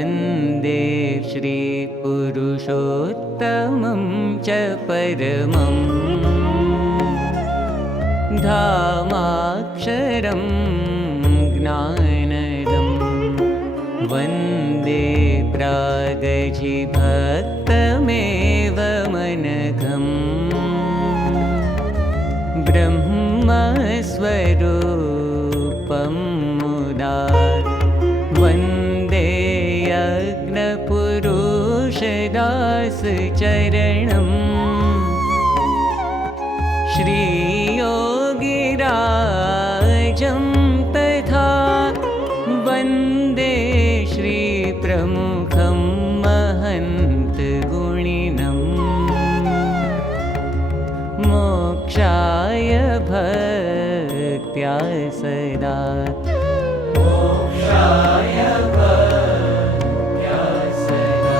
वन्दे श्रीपुरुषोत्तमं च परमम् धामाक्षरं ज्ञानदम् वन्दे प्रागजिभक्तमेव मनघम् ब्रह्मस्वरूपं मुदा वन्दे यज्ञपुरुषदासचरणम् श्रीयोगिराजं तथा वन्दे श्रीप्रमुखं महन्तगुणिनम् मोक्षाय भक्त्या सदा मोक्षाय भक्त्या सदा।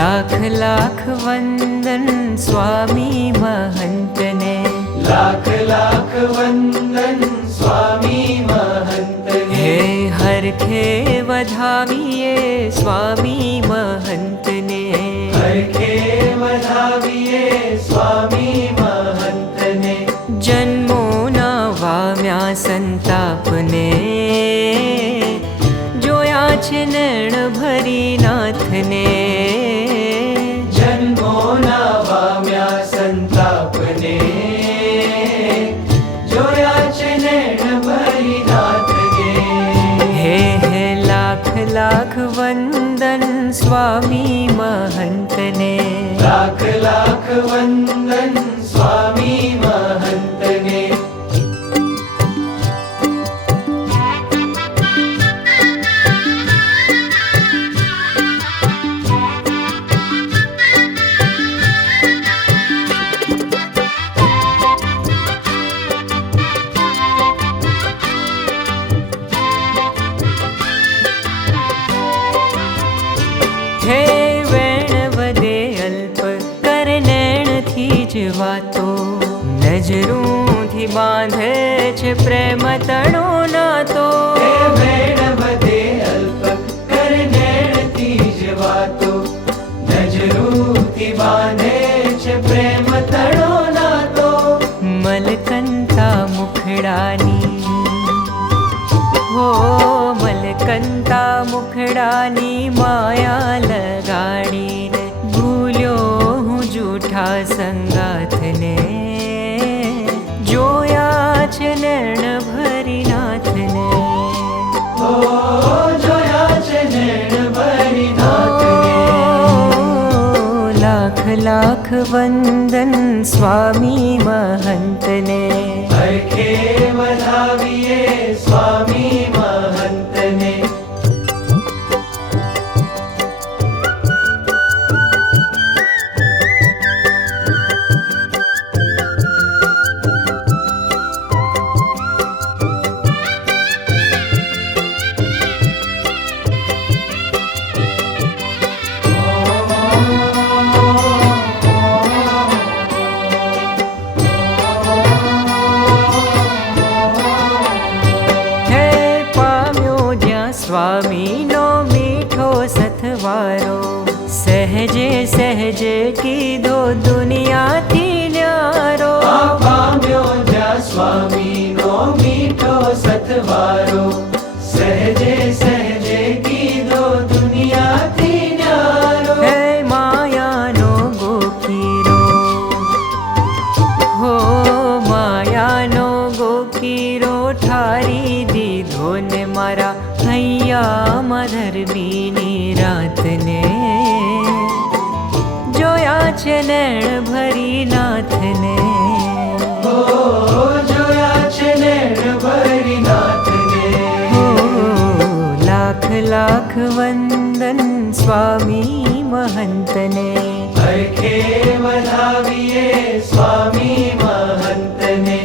लाख लाख वंदन स्वामी महंतने लाख लाख वंदन स्वामी महंतने हे हरखे वधाविए स्वामी महंतने हरखे वधाविए स्वामी महंतने जन्मोना वाम्या संतापने जोया छे नैण भरी नाथने जन्मोना वाम्या संतापने जोया छे नैण भरी नाथने हे लाख लाख वंदन स्वामी महंतने लाख लाख वंदन स्वामी महंतने हे वेण वदे अल्प करनैण थी जवातो नजरूं थी बांधे छे प्रेम तणो नातो हे वेण वदे अल्प करनैण थी जवातो नजरूं थी बांधे छे प्रेम तणो नातो मलकंता मुखड़ानी हो मलकंता मुखड़ानी माया लगाड़ी ने भूल्यो हूँ जूठा संगाथने जोया छे नैण भरी नाथने ओ जोया छे नैण भरी नाथने लाख लाख वंदन स्वामी महंतने हरखे वधाविए स्वामी महंतने स्वामी नो मीठो सथवारो सहजे सहजे कीधो दुनिया थी न्यारो पाम्यो ज्या स्वामी नो मीठो सतवारो सहजे सहजे कीधो दुनिया थी न्यारो हे माया नो गोकीरो हो माया नो गोकीरो ठारी दीधो ने मारा हैया मधर भी ભરી નાથને. ઓ જોયા છે નૈણ ભરી નાથને. હો લાખ લાખ વંદન સ્વામી મહંતને. હરખે વધાવીએ સ્વામી મહંતને.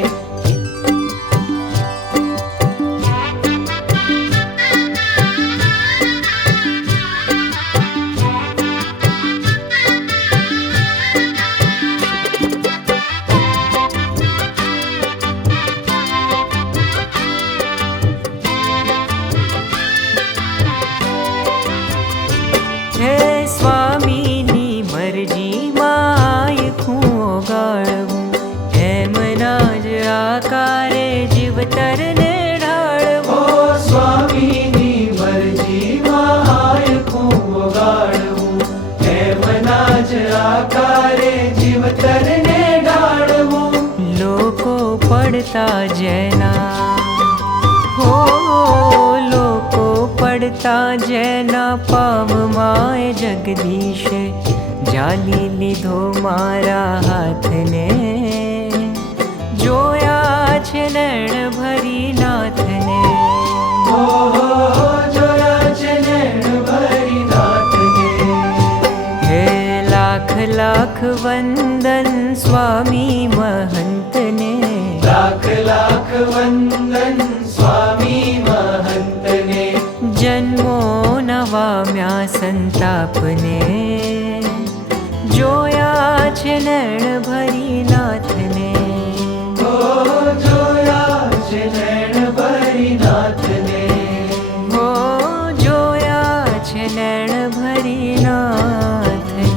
હે સ્વામીની મરજીમાં આયખું ઓગાળવું. એમના જ આકારે જીવતરને ઢાળવું. ઓ સ્વામીની મરજીમાં આયખું વગાડવું. એમના જ આકારે જીવતરને ઢાળવું. લોકો પડતા જેના, હો લોકો પડતા જેના પામમાં જગદીશે જાલી લીધો મારા હાથને. જોયા છે નૈણ ભરી નાથને. ઓહો જોયા છે નૈણ ભરી નાથને. હે લાખ લાખ વંદન સ્વામી મહંતને. લાખ લાખ વંદન સ્વામી મહંતને. જન્મો નવામ્યા સંતાપને. જોયા છે નૈણ ભરી નાથને. ઓ જોયા છે નૈણ ભરી નાથને. હો જોયા છે નૈણ ભરી નાથને.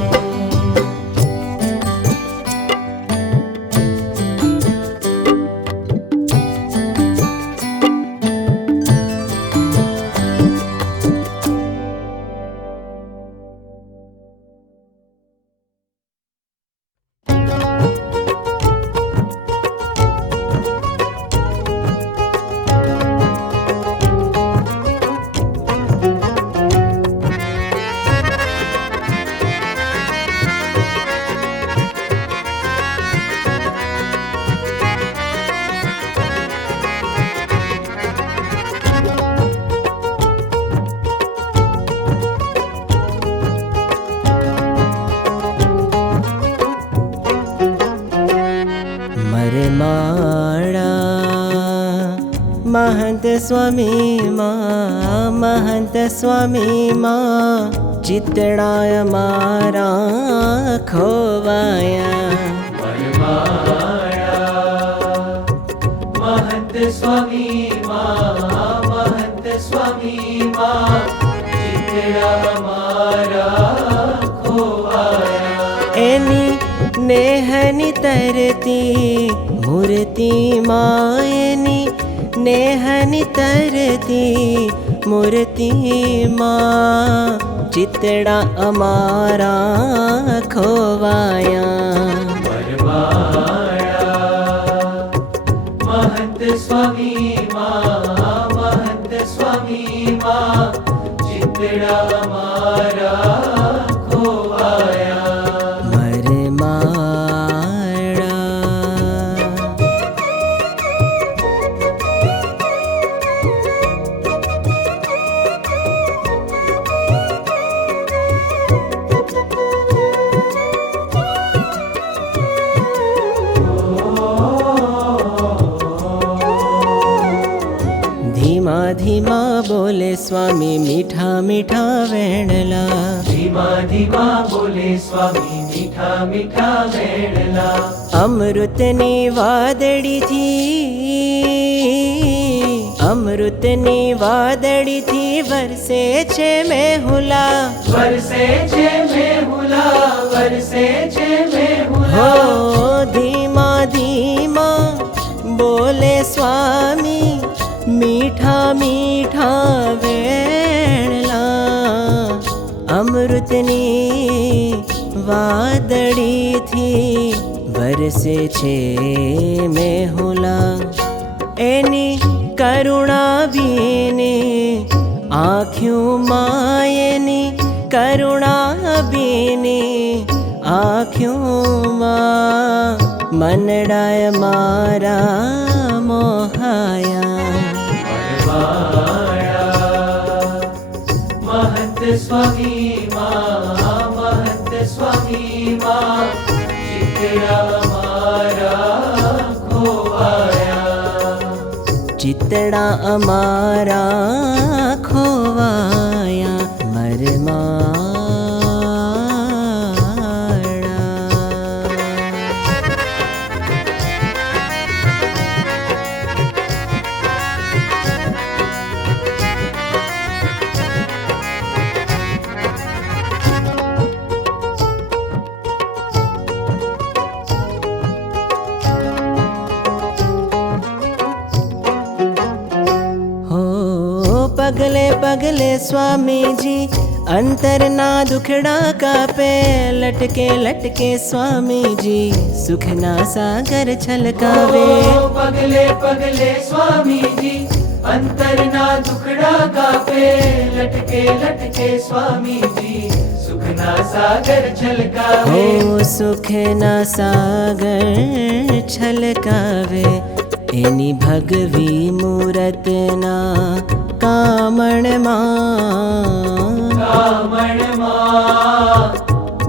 મરે માળા મહંત સ્વામી માં, મહંત સ્વામી માં ચિતડાય મારા ખોવાયા. વરમાળા મહંત સ્વામી માં, મહંત સ્વામી માં ચિતડા મારા ખોવાયા. એની નેહની તરતી મૂર્તિ માં, એની નેહની તરતી મૂર્તિ માં ચિતડા અમારા ખોવાયા. વરમાળા મહંત સ્વામી માં, મહંત સ્વામી માં ચિતડા અમારા ખોવાયા. મરે માળા ધીમા ધીમા બોલે સ્વામી મીઠા મીઠા વેણલા. ધીમા ધીમા બોલે સ્વામી મીઠા મીઠા વેણલા. અમૃતની વાદળીથી, અમૃતની વાદળીથી વરસે છે મેહુલા. વરસે છે મેહુલા, વરસે છે મેહુલા. હો ધીમા ધીમા બોલે સ્વામી મીઠા મીઠા વેણલા. અમૃતની વાદળીથી વરસે છે મેહુલા. એની કરુણા બીને આંખ્યું માં, એની કરુણા બીને आँखों मां मनडाय मारा मोहाया। परवाड़ा महंत स्वामी मां, महंत स्वामी मां, चितड़ा मारा खोवाया। चितड़ा अमारा खोवाया मरमाड़ा। पगले पगले स्वामी जी अंतर ना दुखड़ा का पे। लटके लटके स्वामी जी सुख ना सागर छलकावे। पगले पगले स्वामी जी अंतर ना दुखड़ा का पे। लटके लटके स्वामी जी सुख ना सागर छलकावे। हो सुख ना सागर छलकावे। एनी भगवी मूरत ना कामण मां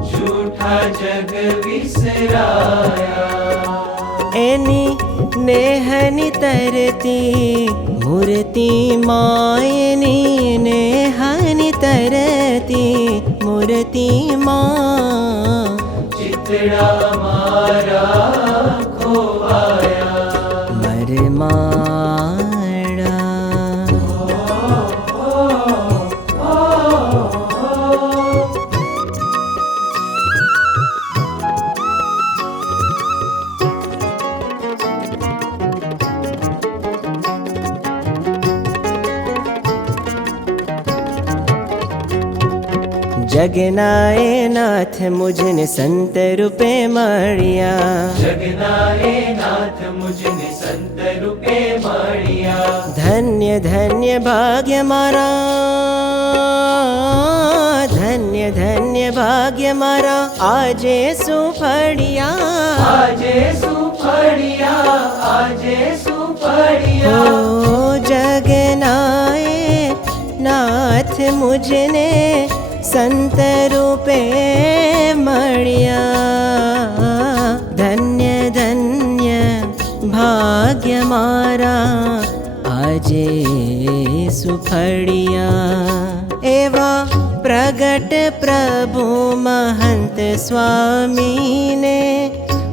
झूठा जग विसराया। एनी नेहनी तरती मूर्ति मां। एनी नेहनी तरती मूर्ति मां। चितड़ा मारा खोवाया मरमाड़ा। जगनाए नाथ मुझने संत रूपे मळिया। जगनाए नाथ मुझने संत रूपे मळिया। धन्य धन्य भाग्य मारा। धन्य धन्य भाग्य मारा आजे सुफड़िया। आजे सुफड़िया, आजे सुफड़िया। ओ जगनाए नाथ मुझने संत रूपे मळिया। धन्य धन्य भाग्य मारा आजे सुफड़िया। एवा प्रगट प्रभु महंत स्वामी ने।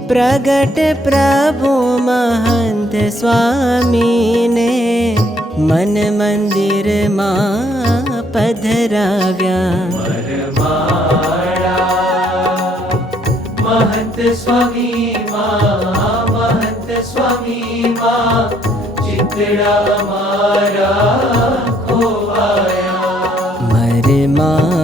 प्रगट प्रभु महंत स्वामी ने मन मंदिर मां पधराव्या। मरमाड़ा महंत स्वामी मां, महंत स्वामी मां, चितड़ा मारा खोवाया मरमाड़ा।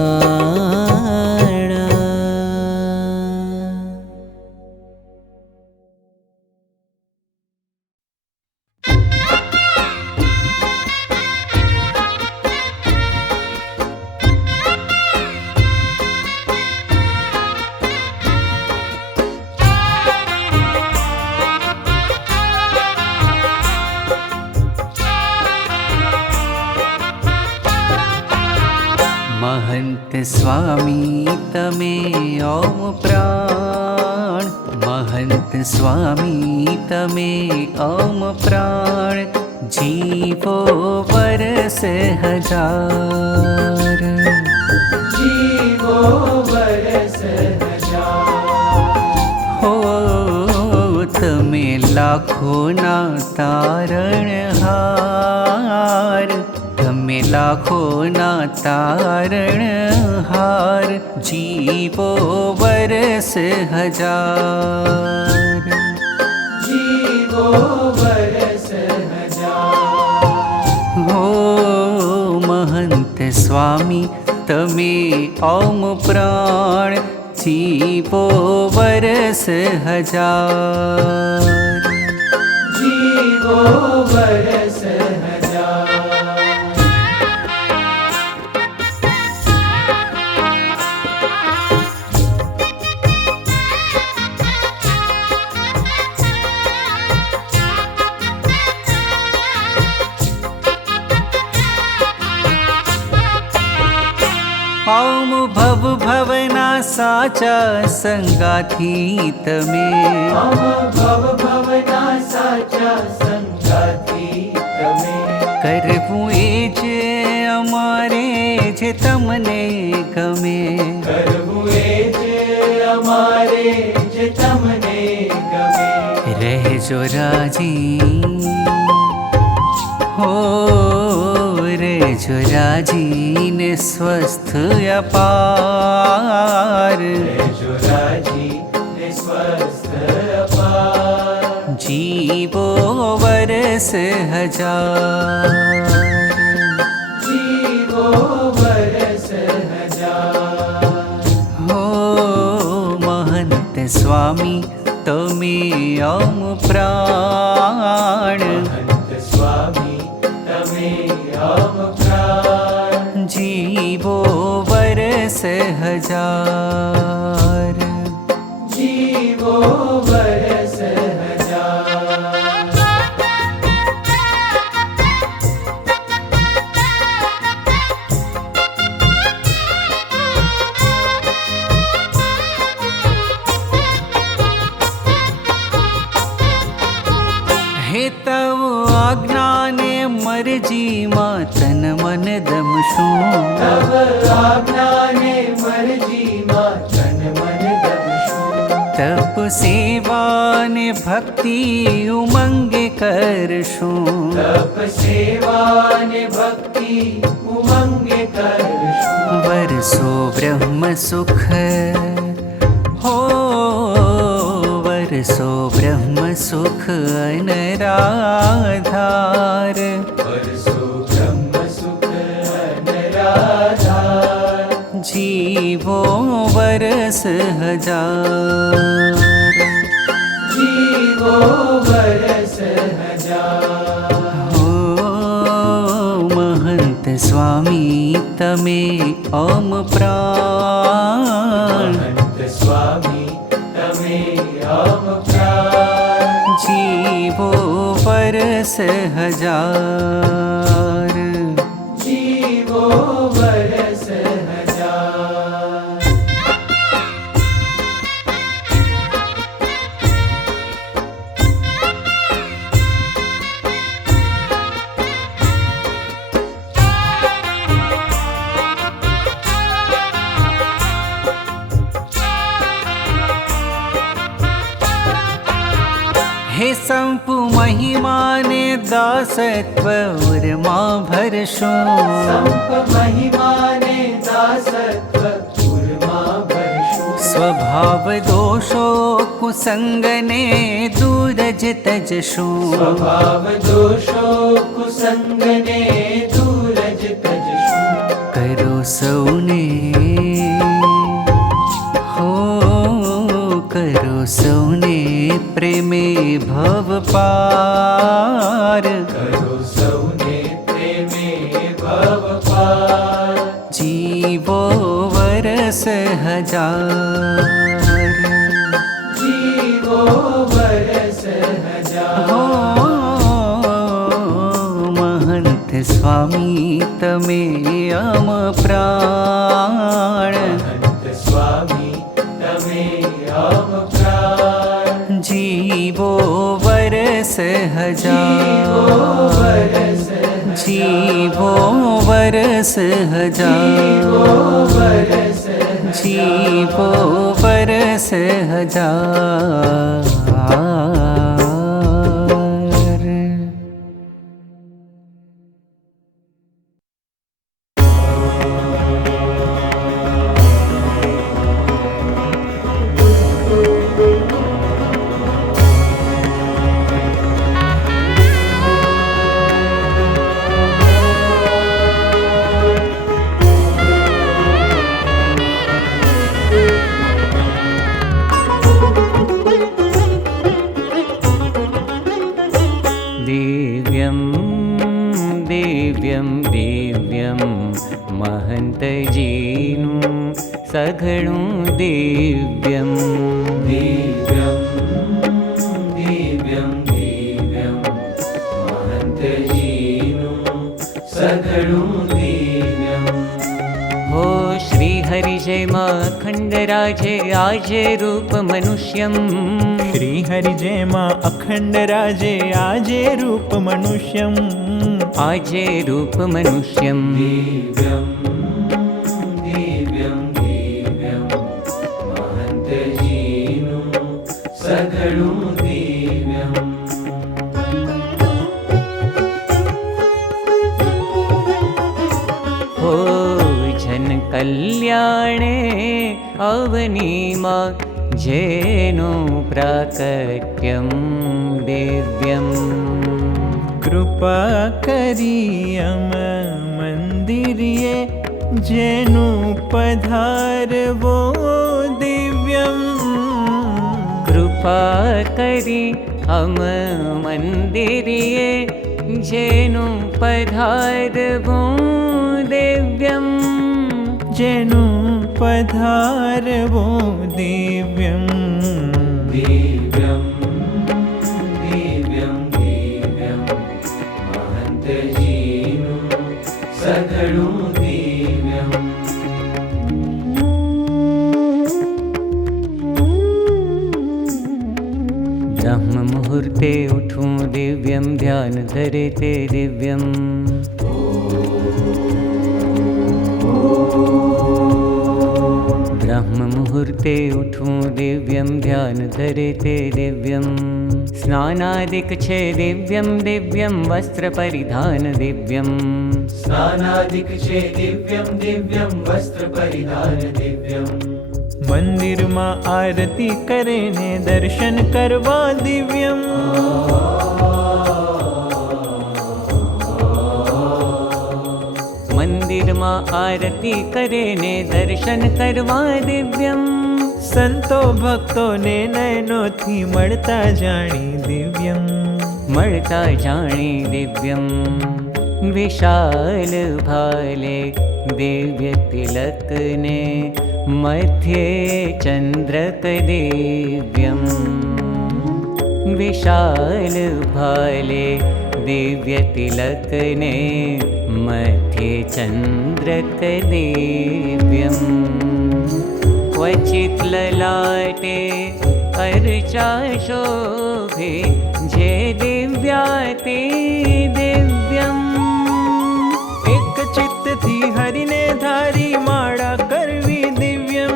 महंत स्वामी तमे ओम प्राण। महंत स्वामी तमे ओम प्राण। जीवो बरस हजार। जीवो बरस हजार। हो तमे लाखों ना तारणहार। तमे लाखों ना तारणहार। जीवो बरस हजार। जीवो बरस हजार। हो महंत स्वामी तमे ओम प्राण। जीवो बरस हजार। जीवो बरस हजार। ભવના સાચા સંગાથી તમે ભવના સાચા સંગાથી તમે કરવું એ જ અમારે જે તમને ગમે કરવું એ જ અમારે જે તમને ગમે રહેજો રાજી હો રહેજો રાજી ને સ્વસ્થ અપાર રહેજો રાજી ને સ્વસ્થ અપાર જીવો વરસ હજાર જીવો વરસ હજાર હો મહંત સ્વામી તમે અમ પ્રાણ મહંત સ્વામી તમે અમ પ્રાણ જીવો વરસ હજાર જીવો વરસ હજાર હે તવ આજ્ઞાને મરજીમાં તન મન દમશું તવ આજ્ઞાને મરજીમાં તન મન દમશું તપ સેવાને ભક્તિ ઉમંગે કરશું તપ સેવાને ભક્તિ ઉમંગે કરશું વરસો બ્રહ્મ સુખ હો વરસો બ્રહ્મ સુખ અનરાધાર વરસો બ્રહ્મ સુખ અનરાધાર જીવો વરસ હજાર જીવો વરસ હજાર હો મહંત સ્વામી તમે અમ પ્રાણ મહંત સ્વામી તમે અમ પ્રાણ જીવો વરસ હજાર જીવો વરસ હજાર હે સંપુ મહિમાને દાસત્વ ઉર્મા ભરશું સંપ મહિમાને દાસત્વ પૂરમાં ભરશું સ્વભાવ દોષો કુસંગને દૂર જ તજશું સ્વભાવ દોષો કુસંગને દૂર જ તજશું કરો સૌને હો કરો સૌને પ્રેમે ભવ પાર કરો સૌને પ્રેમે ભવ પાર જીવો વરસ હજાર જીવો વરસ હો હજાર મહંત સ્વામી તમે અમ પ્રાણ મહંત સ્વામી તમે અમ પ્રાણ જીવો વરસ જીવો હજાર વરસ જીવો વરસ જીવો હજાર વરસ જીવો વરસ હજાર દિવ્યમ દિવ્યમ દિવ્યમ મહંતજીનું સઘળું દિવ્યમ દિવ્યમ દિવ્યમ દિવ્યમ મહંતજીનું સઘળું દિવ્યમ હો શ્રી હરિ જય માં अखंड राजे आजे रूप मनुष्यम श्री हरि जेमा अखंड राजे आजे रूप मनुष्यम आजे रूप मनुष्यम दिव्यं दिव्यं दिव्यं महन्तजीनु सगळु दिव्यम् हो जन कल्याणे अवनीमा जेनु प्राकट्यं दिव्यम् कृपा करी अम मंदिरिये जेनु पधारवो दिव्यम कृपा करी हम मंदिरिये जेनु पधारवो दिव्यम जेनु पधारवो दिव्यम दिव्यं दिव्यं दिव्यं महन्तजीनु सगळु दिव्यम् ब्रह्म मुहूर्ते उठूं दिव्यं ध्यान धरे ते दिव्यम ब्रह्म मुहूर्ते उठूं दिव्यं ध्यान धरे ते दिव्यम स्नानादिक छे दिव्यं दिव्यं वस्त्र परिधान दिव्यम स्नानादिक छे दिव्यं दिव्यं वस्त्र परिधान दिव्यम् मंदिर मा आरती करे ने दर्शन करवा दिव्यम मंदिर मां आरती करे ने दर्शन करवा दिव्यम संतो भक्तो ने नयनो थी मळता जाणी दिव्यम मळता जाणी दिव्यम विशाल भाले दिव्य तिलक ने मध्य चंद्रक दिव्यम विशाल भाले दिव्य तिलक ने मध्य चंद्रक दिव्यम क्वचित ललाटे अर्चा शोभे जे दिव्याते दिव्यम एक चित्त थी हरि ने धारी माड़ा करवी दिव्यम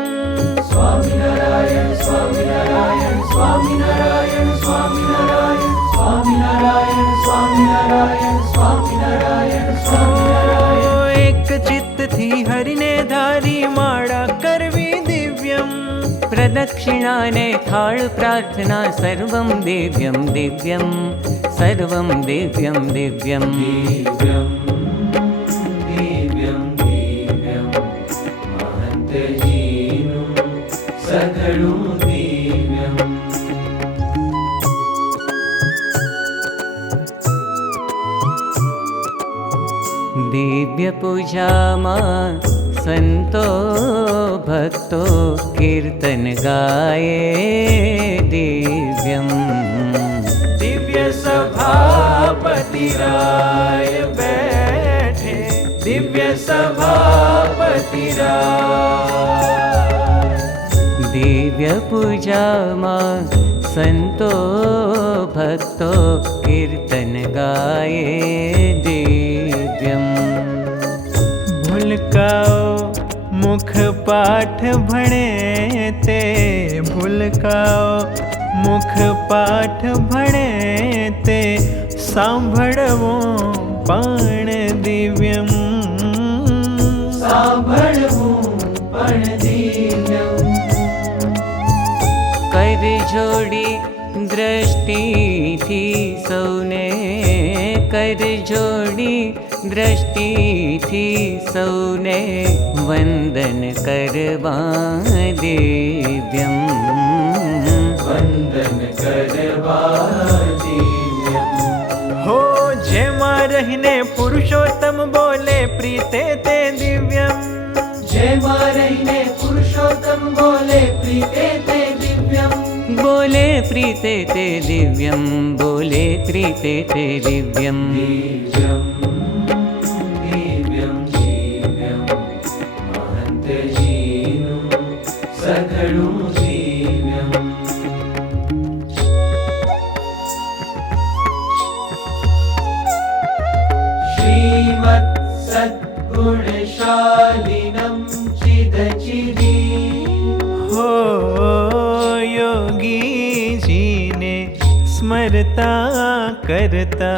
स्वामिनारायण स्वामिनारायण स्वामिनारायण स्वामिनारायण स्वामिनारायण स्वामिनारायण स्वामिनारायण स्वामिनारायण एक चित्त थी हरि ने धारी माड़ा करवी दिव्यम प्रदक्षिणा ने थाळ प्रार्थना सर्वं दिव्यं दिव्यं सर्वं दिव्यं दिव्यं दिव्यं दिव्यं दिव्यं महन्तजीनु सगळु दिव्यम् दिव्य पूजा मां संतो भक्तो कीर्तन गाये दिव्यम दिव्य सभापति राय बैठे दिव्य सभापति राय दिव्य पूजा मां संतो भक्तो कीर्तन गाये दिव्यम भूलकाओ मुख पाठ भणे ते भूलकाओ मुख पाठ भणे ते सांभळवो पण दिव्यम सांभळवो पण दिव्यम् कर जोड़ी दृष्टि थी सौने कर जोड़ी दृष्टि थी सौने वंदन करवा दिव्यम वंदन करवा दिव्यम् हो जेमा रहीने पुरुषोत्तम बोले प्रीते ते दिव्यम जेमा रहीने पुरुषोत्तम बोले प्रीते ते दिव्यम् बोले प्रीते ते दिव्यम बोले प्रीते ते दिव्यम दिव्यं दिव्यं दिव्यं महन्तजीनु चीरी। हो योगी जी ने स्मरता करता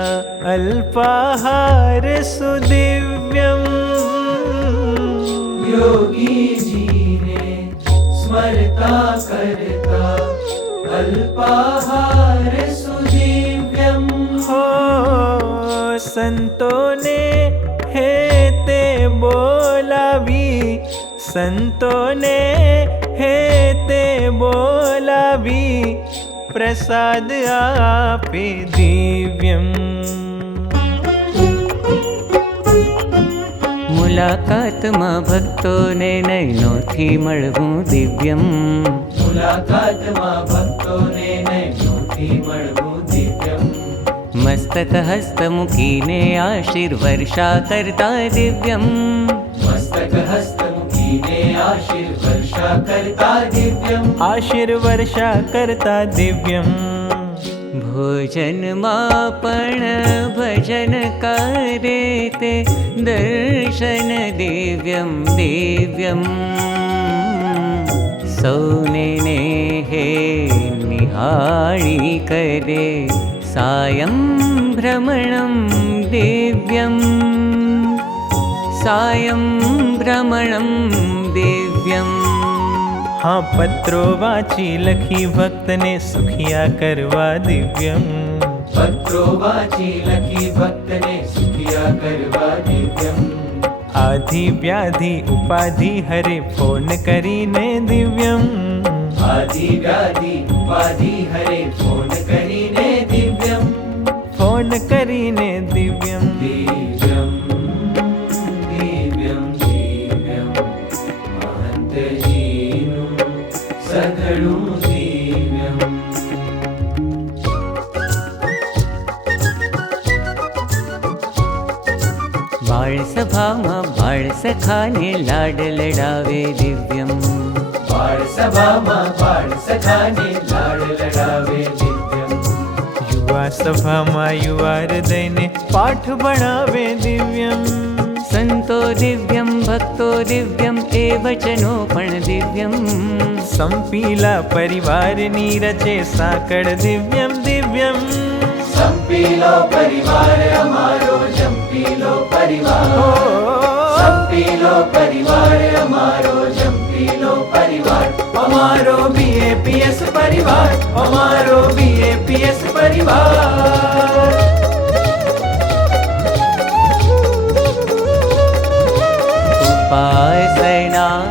अल्पाहार सुदिव्यम। योगी जी ने स्मरता करता अल्पाहार सुदिव्यम। हो संतों ने हेते बोलावी, संतों ने हेते बोलावी, प्रसाद आपे दिव्यम। મુલાકાતમાં ભક્તોને નયનોથી મળવું દિવ્યમ. મુલાકાતમાં ભક્તોને નયનોથી મળવું દિવ્યમ. મસ્તક હસ્ત મૂકીને આશીર્વર્ષા કરતા દિવ્યમ. મસ્તક હસ્ત મૂકીને આશીર્વર્ષા કરતા દિવ્યમ. આશીર્વર્ષા કરતા દિવ્યમ. ભોજનમાં પણ ભજન કરે તે દર્શન દિવ્યમ દિવ્યમ. સૌને હે નિહાળી કરે સાયં ભ્રમણમ દિવ્યમ. સાયં ભ્રમણમ દિવ્યમ. हाँ पत्रो वाची लखी भक्त ने सुखिया करवा दिव्यम. पत्रो वाची लखी भक्त ने सुखिया करवा दिव्यम. आधि व्याधि उपाधि हरे फोन करीने दिव्यम. आधि व्याधि उपाधि हरे फोन करीने दिव्यम. फोन करीने दिव्यम. दिव्यम दिव्यम दिव्यम. महंत जीनु सगळुं दिव्यम. બાળ સભામાં બાળ સખાને લાડ લડાવે દિવ્યમ. बाळ सभाમાં बाळ सखाने लाड लडावे दिव्यम. युवा सभा मा युवा हृदय ने पाठ बनावे दिव्यम. સંતો દિવ્યમ ભક્તો દિવ્યમ એ વચનો પણ દિવ્યમ. संपीला परिवार नी रचे साकड़ दिव्यम दिव्यम. संपीलो परिवार अमारो जंपीलो परिवार. संपीलो परिवार अमारो जंपीलो परिवार. अमारो BAPS परिवार. अमारो BAPS परिवार. ઉપાસના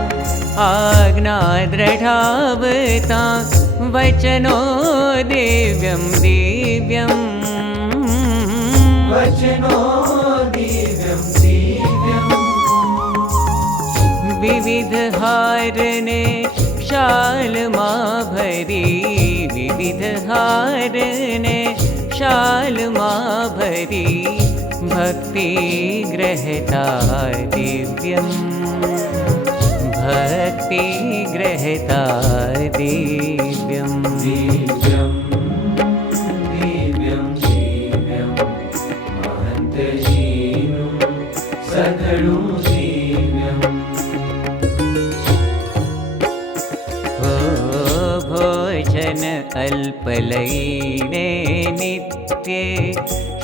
આજ્ઞા દ્રઢાવતા વચનો દિવ્યમ દિવ્યમ. वचनो दिव्यम दिव्यम. વિવિધ હારને શાલમાં ભરી વિવિધ હારને શાલમાં ભરી ભક્તિ ગ્રહતા દિવ્યમ. ભક્તિ ગ્રહતા દિવ્યમ. दिव्यम दिव्यम दिव्यम. महंत जीनु सगळुं दिव्यम. हो भोजन अल्प लईने नित्ये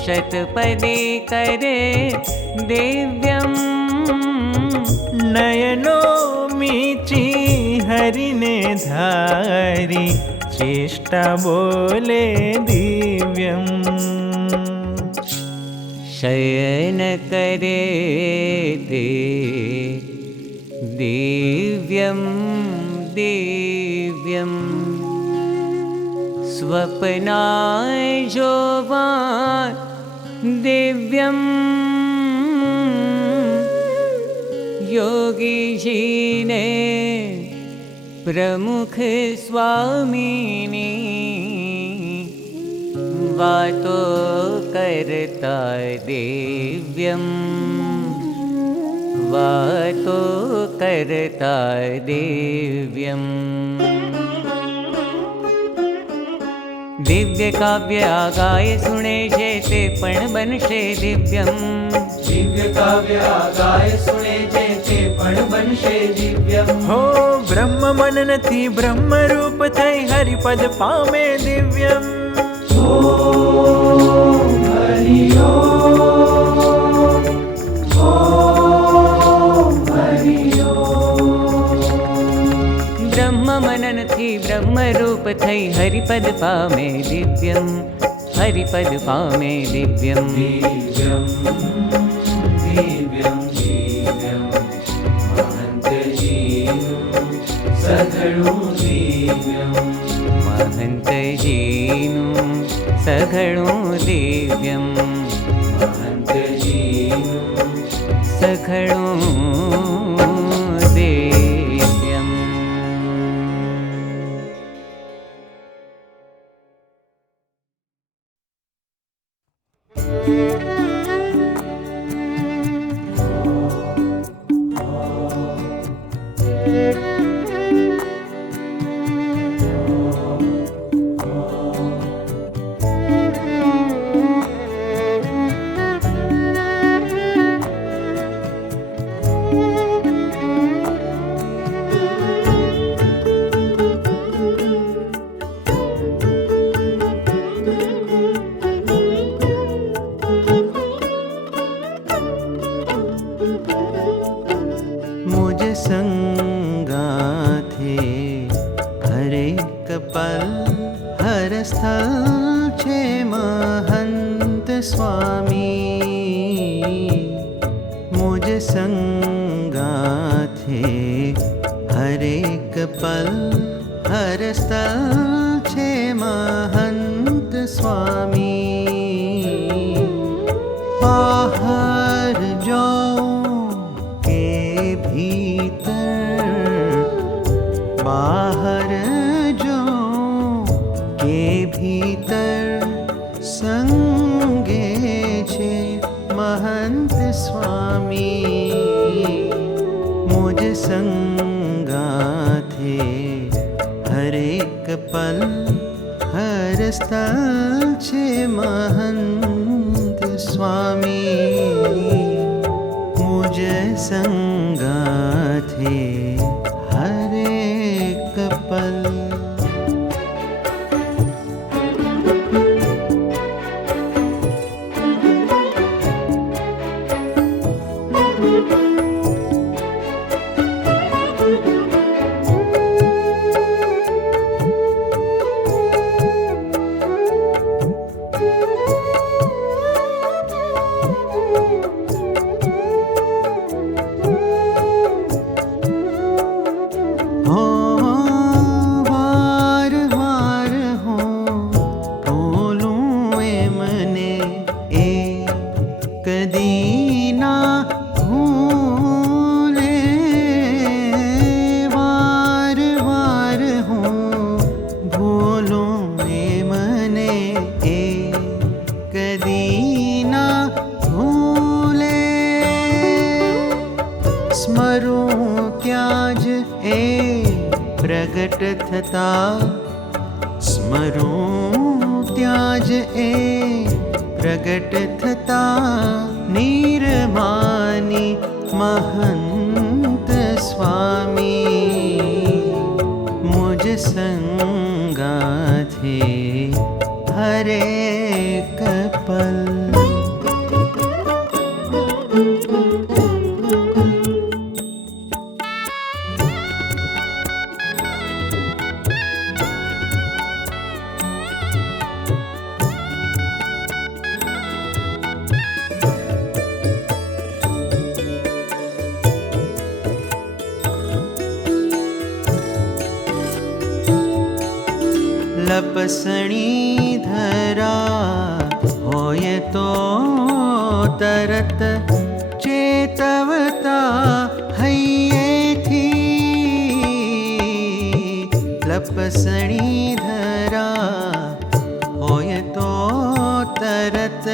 शतपदी करे दिव्यम. नयनो मीची हरिने धारी चेष्टा बोले दिव्यम. शयन करे ते दिव्यम दिव्यम. स्वप्नाय जोवा दिव्यम. योगी जी ने प्रमुख स्वामीनी वातो करता दिव्यम. वातो करता दिव्यम. દિવ્ય કાવ્ય આગાય સુણે છે તે પણ બનશે દિવ્યમ. દિવ્ય કાવ્ય આગાય સુણે છે તે પણ બનશે દિવ્યમ. હો બ્રહ્મ મન નથી બ્રહ્મ રૂપ થઈ હરિપદ પામે દિવ્યમ. ઓમ હરિ ઓમ. ઓમ હરિ ઓમ. બ્રહ્મ મનનથી બ્રહ્મ રૂપ થઈ હરિપદ પામે દિવ્યમ. હરિપદ પામે દિવ્યમ. દિવ્યમ દિવ્યમ દિવ્યમ મહંતજીનું સઘળું દિવ્યમ. મહંતજીનું સઘળું દિવ્યમ. મહંતજીનું સઘળું દિવ્યમ. मुझ संगाथे हरेक पल हर स्थल छे महंत स्वामी. मुझ संगाथे हरेक पल हर स्थल छे महंत स्वामी. बाहर जाओ के भीतर बाहर जो के भीतर संगे छे महंत स्वामी. मुझ संगाथे हरेक पल हर स्थल छे महंत स्वामी. मुझ संगाथे हरेक पल. प्रगट थता स्मरूं त्याज ए प्रगट थता निर्मानी महंत स्वामी मुझ संगाथे हरेक पल लपसणी धरा होय तो तरत चेतवता हैयेथी लपसणी धरा होय तो तरत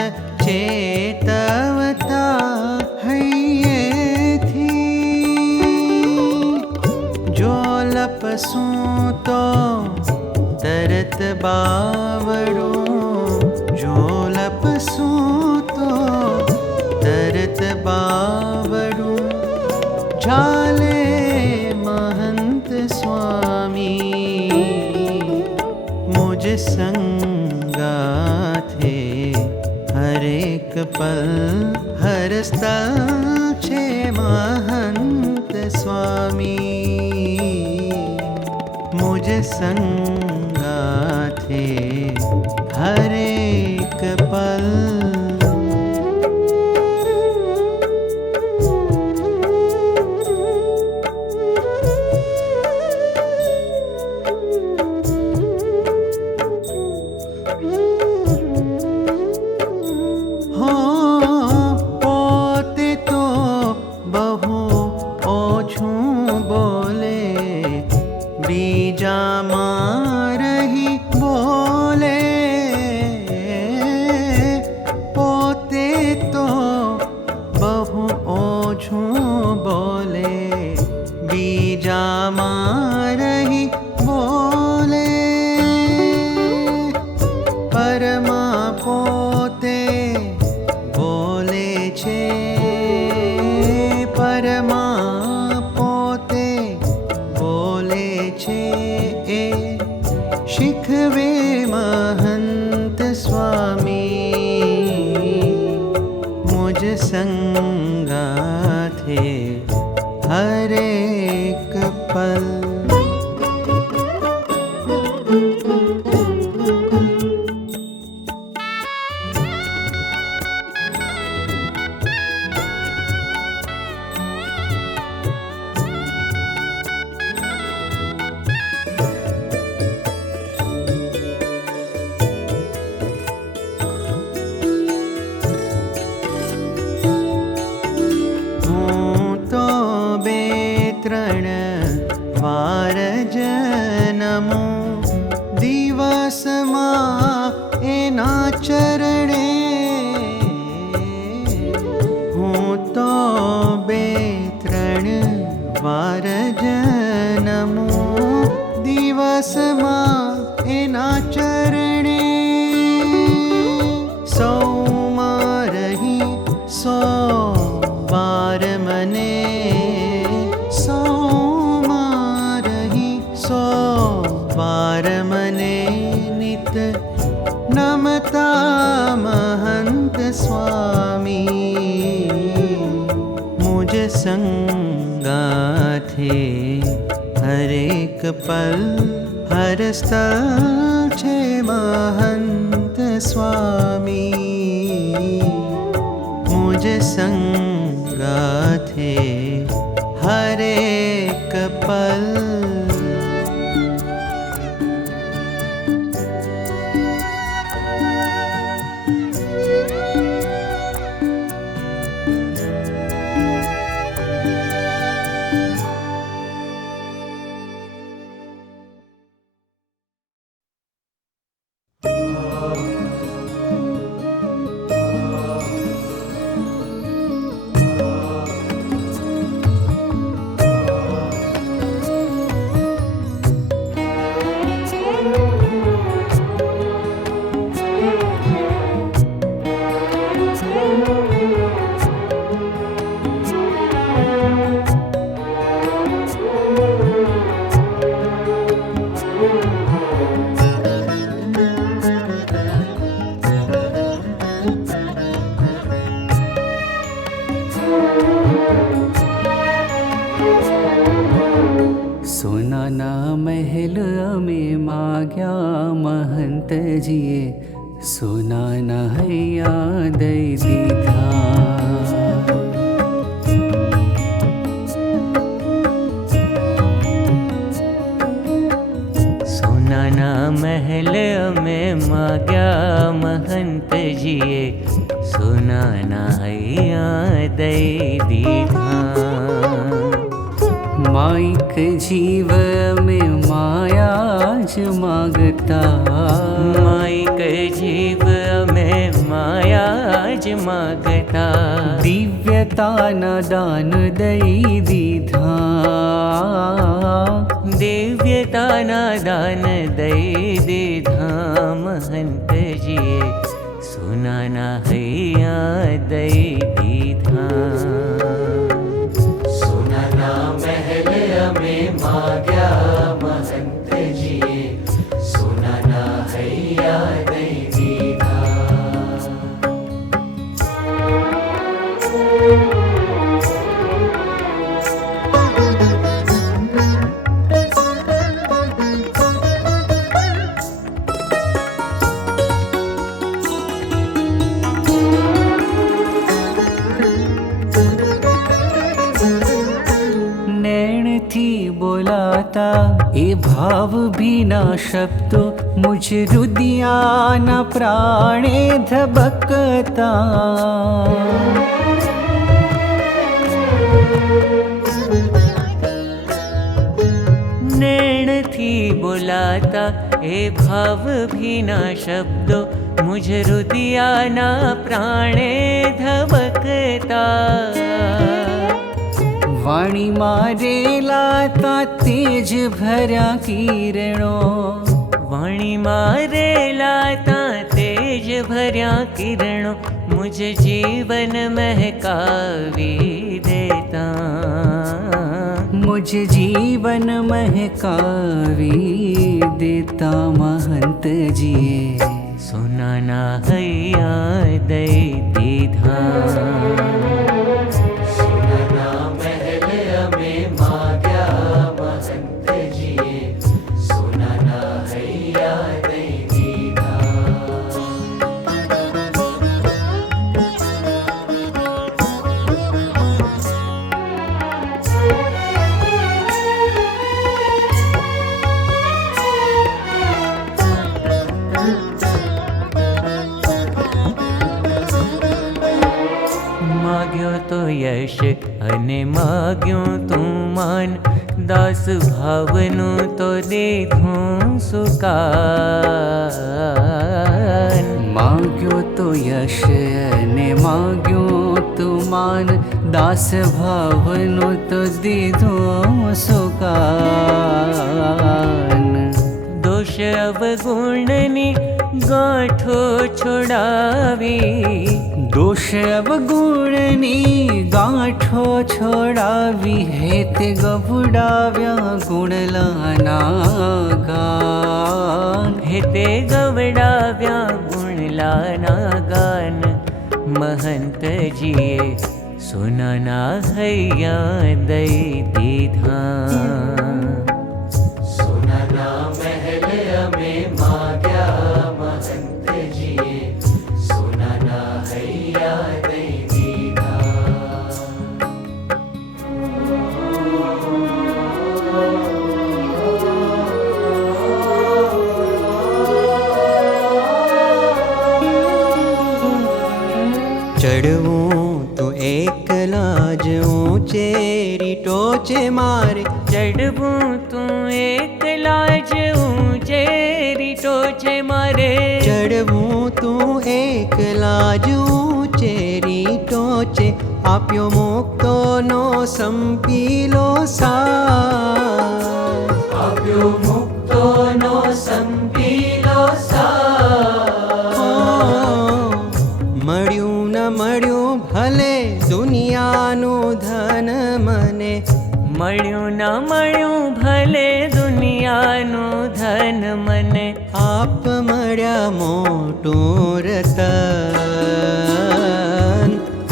चेतवता हैयेथी जो लपसूं तो तरत बावड़ो झोलप सूतो तरत बावड़ो झाले महंत स्वामी मुझ संगा थे हर एक पल हर स्थल छे महंत स्वामी मुझ संगा थे हर एक पल। शिखवे महंत स्वामी मुझ संगा थे हर एक पल। वार जनमो दिवसमा एना चरणे हूँ तो बेत्रण वार जनमो दिवसमा एना चरणे सौमा रही सौ बार मने वार मने नित नमता महंत स्वामी मुझ संगा थे हर एक पल हर स्थल छे महंत स्वामी मुझ संगा थे हर एक पल। सोनाना महल में माग्या महंत जीए सोनाना हैया दई दीधा। सोनाना महल में माग्या महंत जीए सोनाना हैया दई दीधा। माइक जीव में मायाज मागता माइक जीव में मायाज मागता दिव्यताना दान दई दीधा दिव्यताना दान दई दीधा महंतजीए सोनाना हैया दई दीधा सोनाना महल अमे माग्या महंत जीए सोनाना हैया दई दीधा बोलाता ए भाव भी ना शब्दों मुझ रुदिया न प्राणे धबकता नैण थी बोलाता ए भाव भी ना शब्दों मुझ रुदिया ना प्राणे धबकता वाणी मारे लाता तेज भरा किरणों वाणी मारे लाता तेज भरा किरणों मुझ जीवन महकावी देता मुझ जीवन महकावी देता महंत जिए सुनाना हैया दई दीधा तो यश अने माग्यो तू मान दास भावनु तो दीधुं सुकान माग्यो तो यश अने माग्यो तू मान दास भावनु तो दीधुं सुकान दोष अवगुणनी गांठो छोड़ावी दोष अवगुणनी गांठो छोड़ावी हेते गवडाव्या गुणलाना गान हेते गवडाव्या गुणलाना गान महंत जीए सोनाना हैया दई दीधा सोनाना महल अमे माग्या महंत जीए सोनाना हैया दई दीधा चढ़वूं तो एकला ज ऊंचे टोचे मारे चढ़वूं तू एकला ज ऊंचे टोचे मारे चढ़वूं तू एकला ज ऊंचे टोचे आप्यो मुक्तो नो संपीलो साथ आप्यो मुक्तो नो संपीलो साथ मळ्યું न मळ्યું भले दुनियाનું धन मने मळ्યું न मळ्યું भले दुनियाનું धन મને आप मळ्या मोटું रतन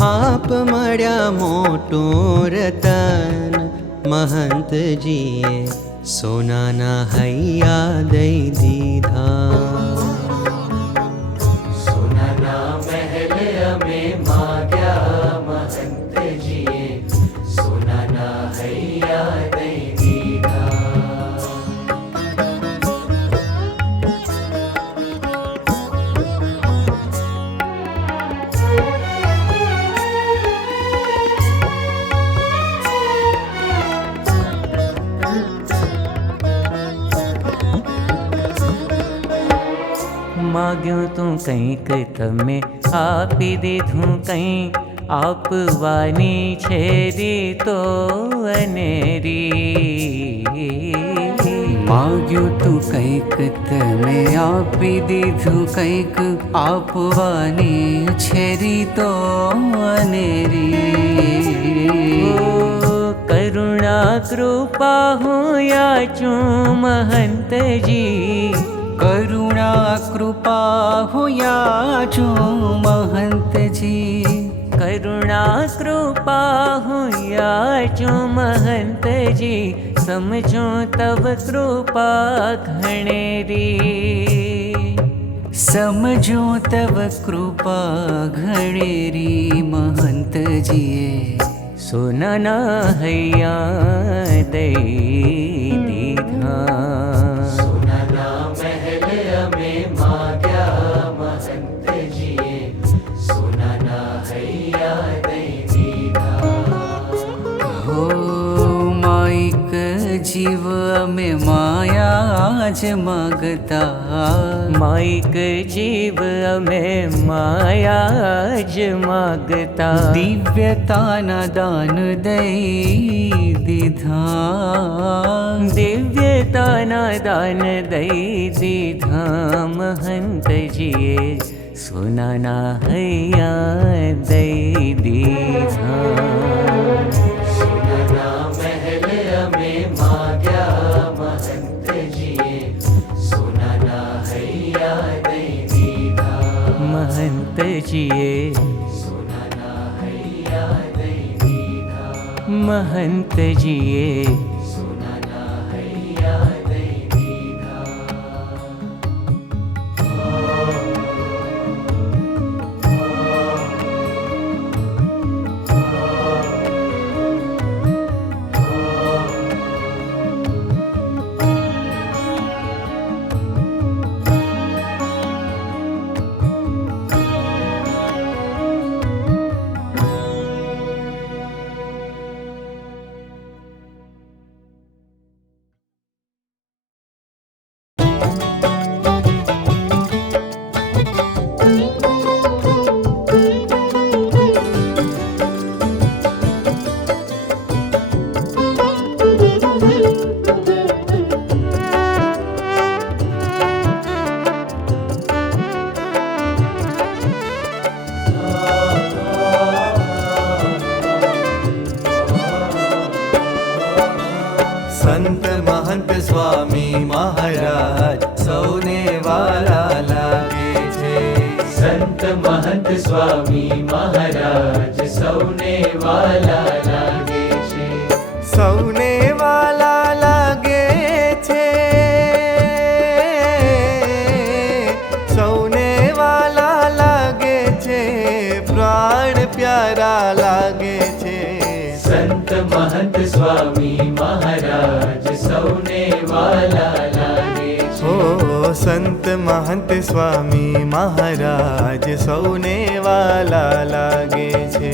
आप मळ्या मोटुं रतन महंतजीए सोनाना हैया दई दीधा सोनाना महल अमे माग्या महंत जीए सोनाना हैया दई दीधा माग्યું તું કંઈક તમે આપી દીધું કંઈ આપવાની છે રીતો અનેરી માગ્યું તું કંઈક તમે આપી દીધું કંઈક આપવાની છે રીતો અનેરી કરુણા કૃપા હું યાચું મહંતજી કરુણા કૃપા હું યાચું મહંતજી કરુણા કૃપા હું યાચું મહંતજી સમજો તવ કૃપા ઘણેરી સમજો તવ કૃપા ઘણેરી મહંતજીએ સોનાના હૈયા દઈ દીધા સોનાના મહેલ અમે માગ્યા મહંતજીએ સોનાના હૈયા દઈ દીધા હો માઈક જીવ અમે માયા જ માગતા માઈક જીવ અમે માયા જ માગતા દિવ્યતાના દાન દઈ દીધા દિવ્યતાના દાન દઈ દીધા મહંતજીએ સોનાના હૈયા દઈ દીધા સોનાના મહેલ અમે માગ્યા મહંતજીએ સોનાના હૈયા દઈ દીધા મહંતજીએ સોનાના હૈયા દઈ દીધા મહંતજીએ સોનાના હૈયા દઈ દીધા સંત મહંત સ્વામી મહારાજ સૌને વાલા લાગે છે સંત મહંત સ્વામી મહારાજ સૌને વાલા લાગે છે સૌને વાલા લાગે છે સૌને વાલા લાગે છે પ્રાણ પ્યારા લાગે છે સંત મહંત સ્વામી મહારાજ સૌને વાલા લાગે છે ઓ સંત મહંત સ્વામી મહારાજ સૌને વાલા લાગે છે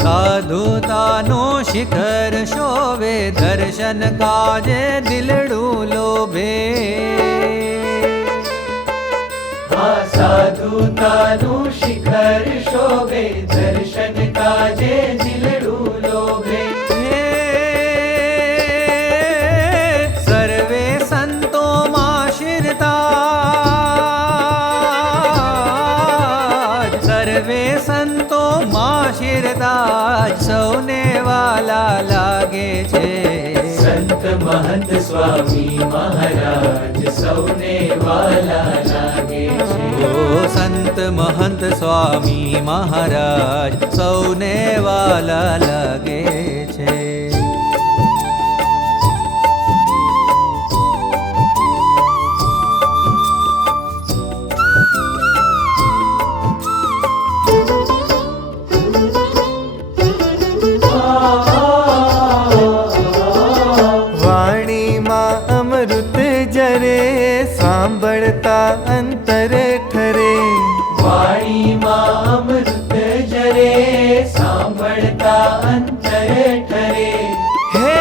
સાધુતાનો શિખર શોભે દર્શન કાજે દિલડું લોભે આ સાધુતાનું શિખર શોભે દર્શન કાજે દિલડું લોભે સર્વે સંતોમાં શિરતાજ સર્વે સંતોમાં શિરતાજ સૌને વાલા લાગે છે સંત મહંત સ્વામી મહારાજ સૌને વાલા લાગે છે ઓ સંત મહંત સ્વામી મહારાજ સૌને વાલા લાગે છે વાણીમાં અમૃત જરે સાંભળતા અંતરે ઠરે. વાણીમાં અમૃત જરે સાંભળતા અંતરે ઠરે. હે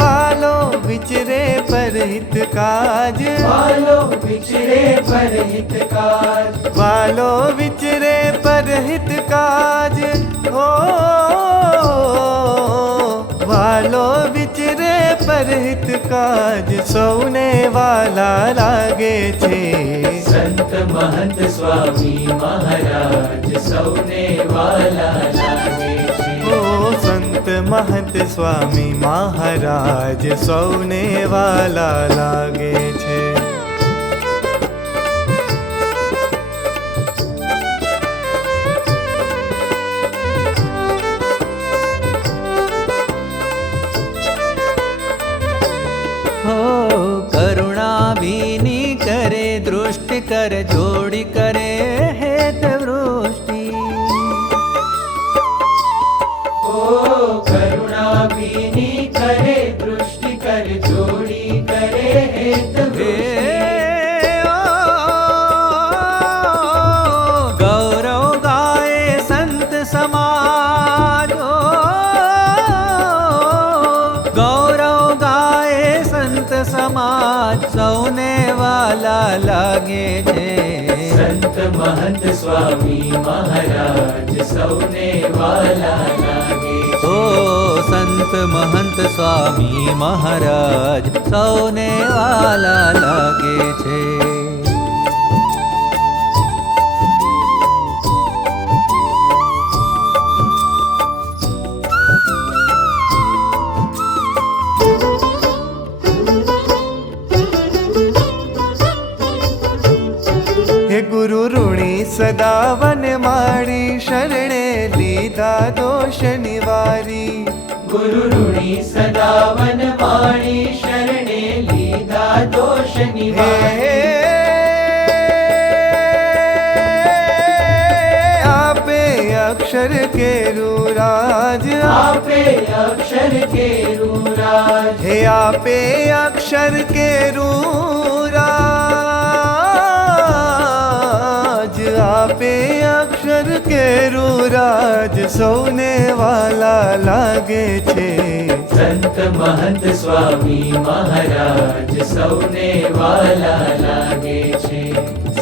વાલો વિચરે પરહિત કાજ. વાલો વિચરે પરહિત કાજ. વાલો વિચરે પરહિત કાજ. ઓ વાલો વિચરે પરહિત કાજ સૌને વાલા લાગે છે. સંત મહંત સ્વામી મહારાજ સૌને વાલા લાગે છે. ઓ સંત મહંત સ્વામી મહારાજ સૌને વાલા લાગે છે. करुणा भीनी करे दृष्टि कर जोड़ी करे हेत वृष्टि. ओ करुणा भीनी करे दृष्टि कर जोड़ी करे हेत वृष्टि. गौरव गाए संत समाज. गौरव गाए संत समाज सौने वाला लागे छे. संत महंत स्वामी महाराज सौने वाला लागे ओ छे. संत महंत स्वामी महाराज सौने वाला लागे छे. હે ગુરુ ઋણી સદા વન મારી શરણે લીધા દોષ નિવારી. गुरु ऋणी सदा वन माणी शरणे लीधा दोष હે निवारी. આપે અક્ષર કેરું રાજ. आपे अक्षर के रूराज. હે આપે અક્ષર કેરું રાજ. આપે અક્ષર કેરું રાજ સૌને વાલા લાગે છે. संत महंत स्वामी महाराज सौने वाला लागे छे.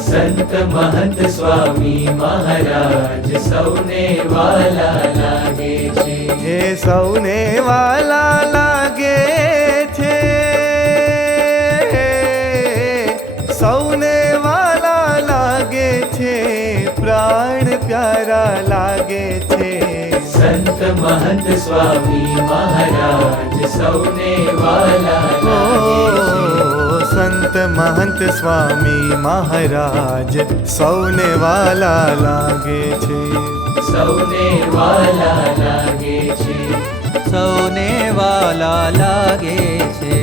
संत महंत स्वामी महाराज सौने वाला लागे छे. હે સૌને વાલા લાગે છે. સૌને વાલા લાગે છે. પ્રાણ પ્યારા લાગે છે. संत महंत स्वामी महाराज सौने वाला लागे छे. ઓ સંત મહંત સ્વામી મહારાજ સૌને વાલા લાગે છે. સૌને વાલા લાગે છે. સૌને વાલા લાગે છે.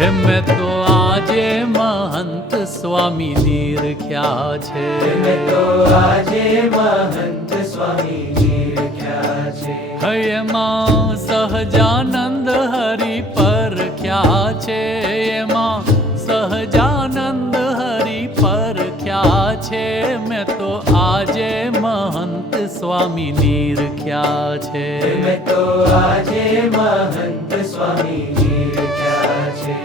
હે મેં તો આજે મહંત સ્વામી નિરખ્યા છે. મેં તો આજે મહંત સ્વામી નિરખ્યા છે. એમાં સહજાનંદ હરિ પરખ્યા છે. એમાં સહજાનંદ હરિ પરખ્યા છે. મેં તો આજે મહંત સ્વામી નિરખ્યા છે. મેં તો આજે મહંત સ્વામી નિરખ્યા છે.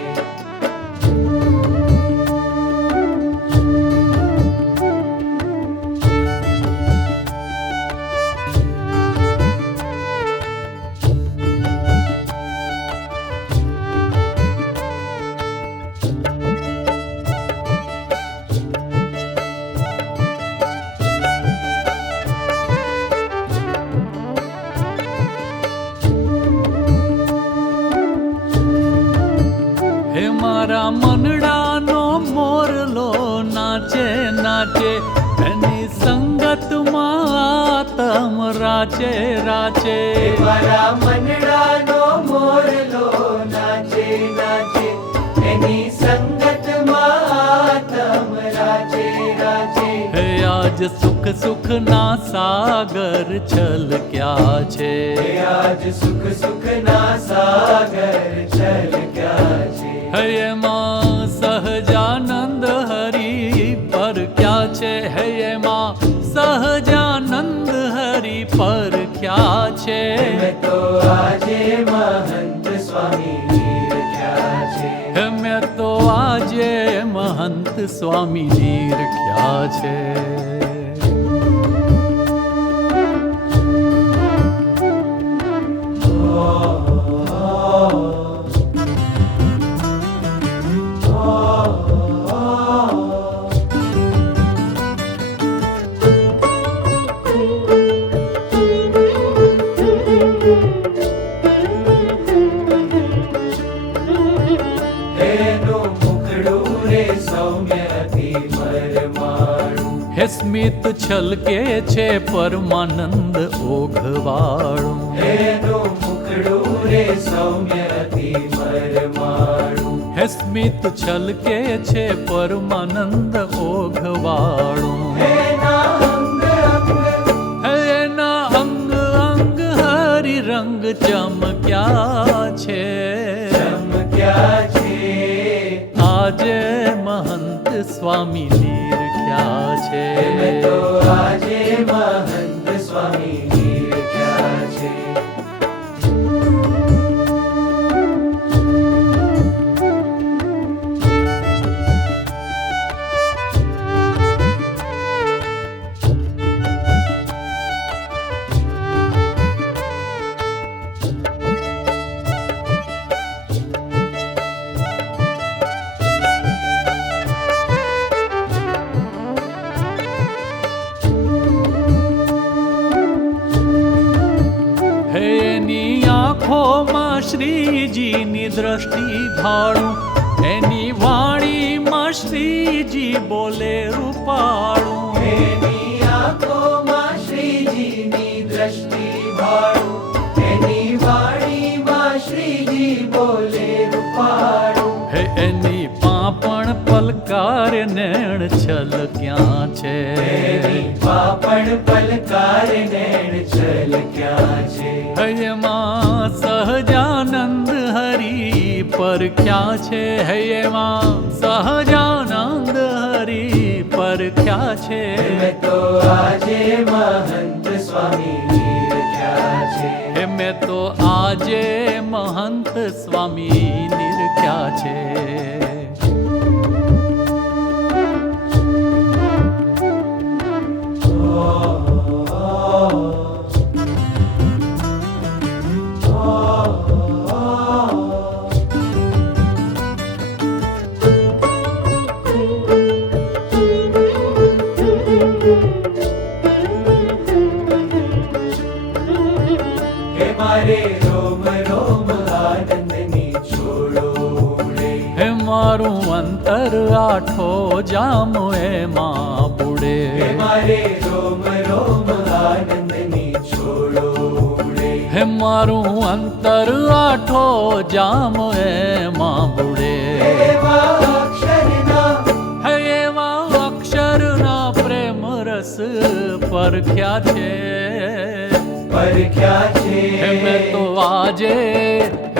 રાચે રાચે મારા મનડાનો મોરલો નાચે નાચે એની સંગતમાં આતમ રાચે રાચે હે આજ સુખ સુખ ના સાગર છલક્યા છે આજ સુખ સુખ ના સાગર છલક્યા છે હે એમાં સહજાનંદ હરી પર ક્યા છે હે એમાં સહજાનંદ હરી પર ક્યા છે મેં તો આજે મહંત સ્વામી નિરખ્યા છે મેં તો આજે મહંત સ્વામી નિરખ્યા છે એનું મુખડું રે સૌમ્ય અતિ પરમાણું હે સ્મિત છલકે છે પરમાનંદ ઓઘવાળું એનું મુખડું રે સૌમ્ય અતિ પરમાણું હે સ્મિત છલકે છે પરમાનંદ ઓઘવાળું એના અંગ અંગ હે એના અંગ અંગ હરિ રંગ ચમક્યા છે ચમક્યા છે આજે મહંત સ્વામી નિરખ્યા છે મેં તો આજે મહંત સ્વામી નિરખ્યા છે હે એની આંખોમાં શ્રીજીની દ્રષ્ટિ ભાળું એની વાણીમાં શ્રીજી બોલે રૂપાળું એની આંખોમાં શ્રીજીની દ્રષ્ટિ ભાળું એની વાણીમાં શ્રીજી બોલે રૂપાળું હે એની પાપણ પલકાર નેણ છલક્યા છે એની પાપણ પલકાર નેણ છલક્યા છે હૈયમાં સહજાનંદ હરી પરખ્યા છે હૈયમાં સહજાનંદ હરી પરખ્યા છે મેં તો આજે મહંત સ્વામી નિરખ્યા છે હે મેં તો આજે મહંત સ્વામી નિરખ્યા છે હે મારે રોમ રોમ આનંદની છોડો ઉડે હે મારું અંતર આઠો જામ એમાં બુડે હે મારે રોમ રોમ આનંદની છોડો ઉડે હે મારું અંતર આઠો જામ એમાં બુડે એવા અક્ષરના હે એવા અક્ષરના પ્રેમ રસ પરખ્યા છે પરખ્યા છે હે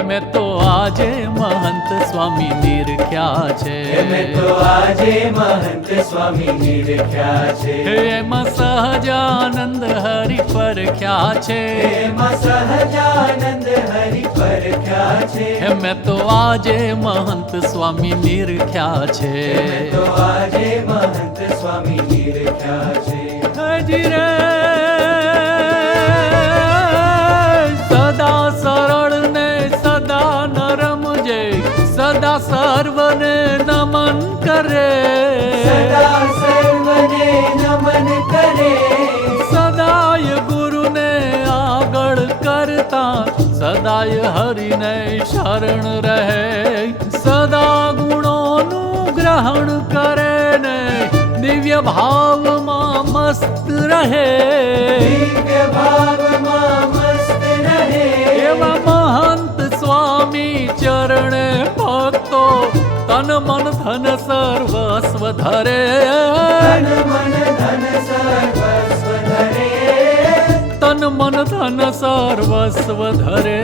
મેં તો આજે મહંત સ્વામી નિરખ્યા છે મેં તો આજે મહંત સ્વામી નિરખ્યા છે હે એમાં સહજાનંદ હરિ પરખ્યા છે એમાં સહજાનંદ હરિ પરખ્યા છે હે મેં તો આજે મહંત સ્વામી નિરખ્યા છે મેં તો આજે મહંત સ્વામી નિરખ્યા છે હજી રે સદા સરળ ને સદા નરમ જે સદા સર્વને નમન કરે સદા સર્વને નમન કરે સદાય ગુરુને આગળ કરતા સદાય હરિને શરણ રહે સદા ગુણોનું ગ્રહણ કરે ને દિવ્ય ભાવમાં મસ્ત રહે દિવ્ય ભાવમાં મન ધન સર્વસ્વ ધરે, તન મન ધન સર્વસ્વ ધરે, તન મન ધન સર્વસ્વ ધરે.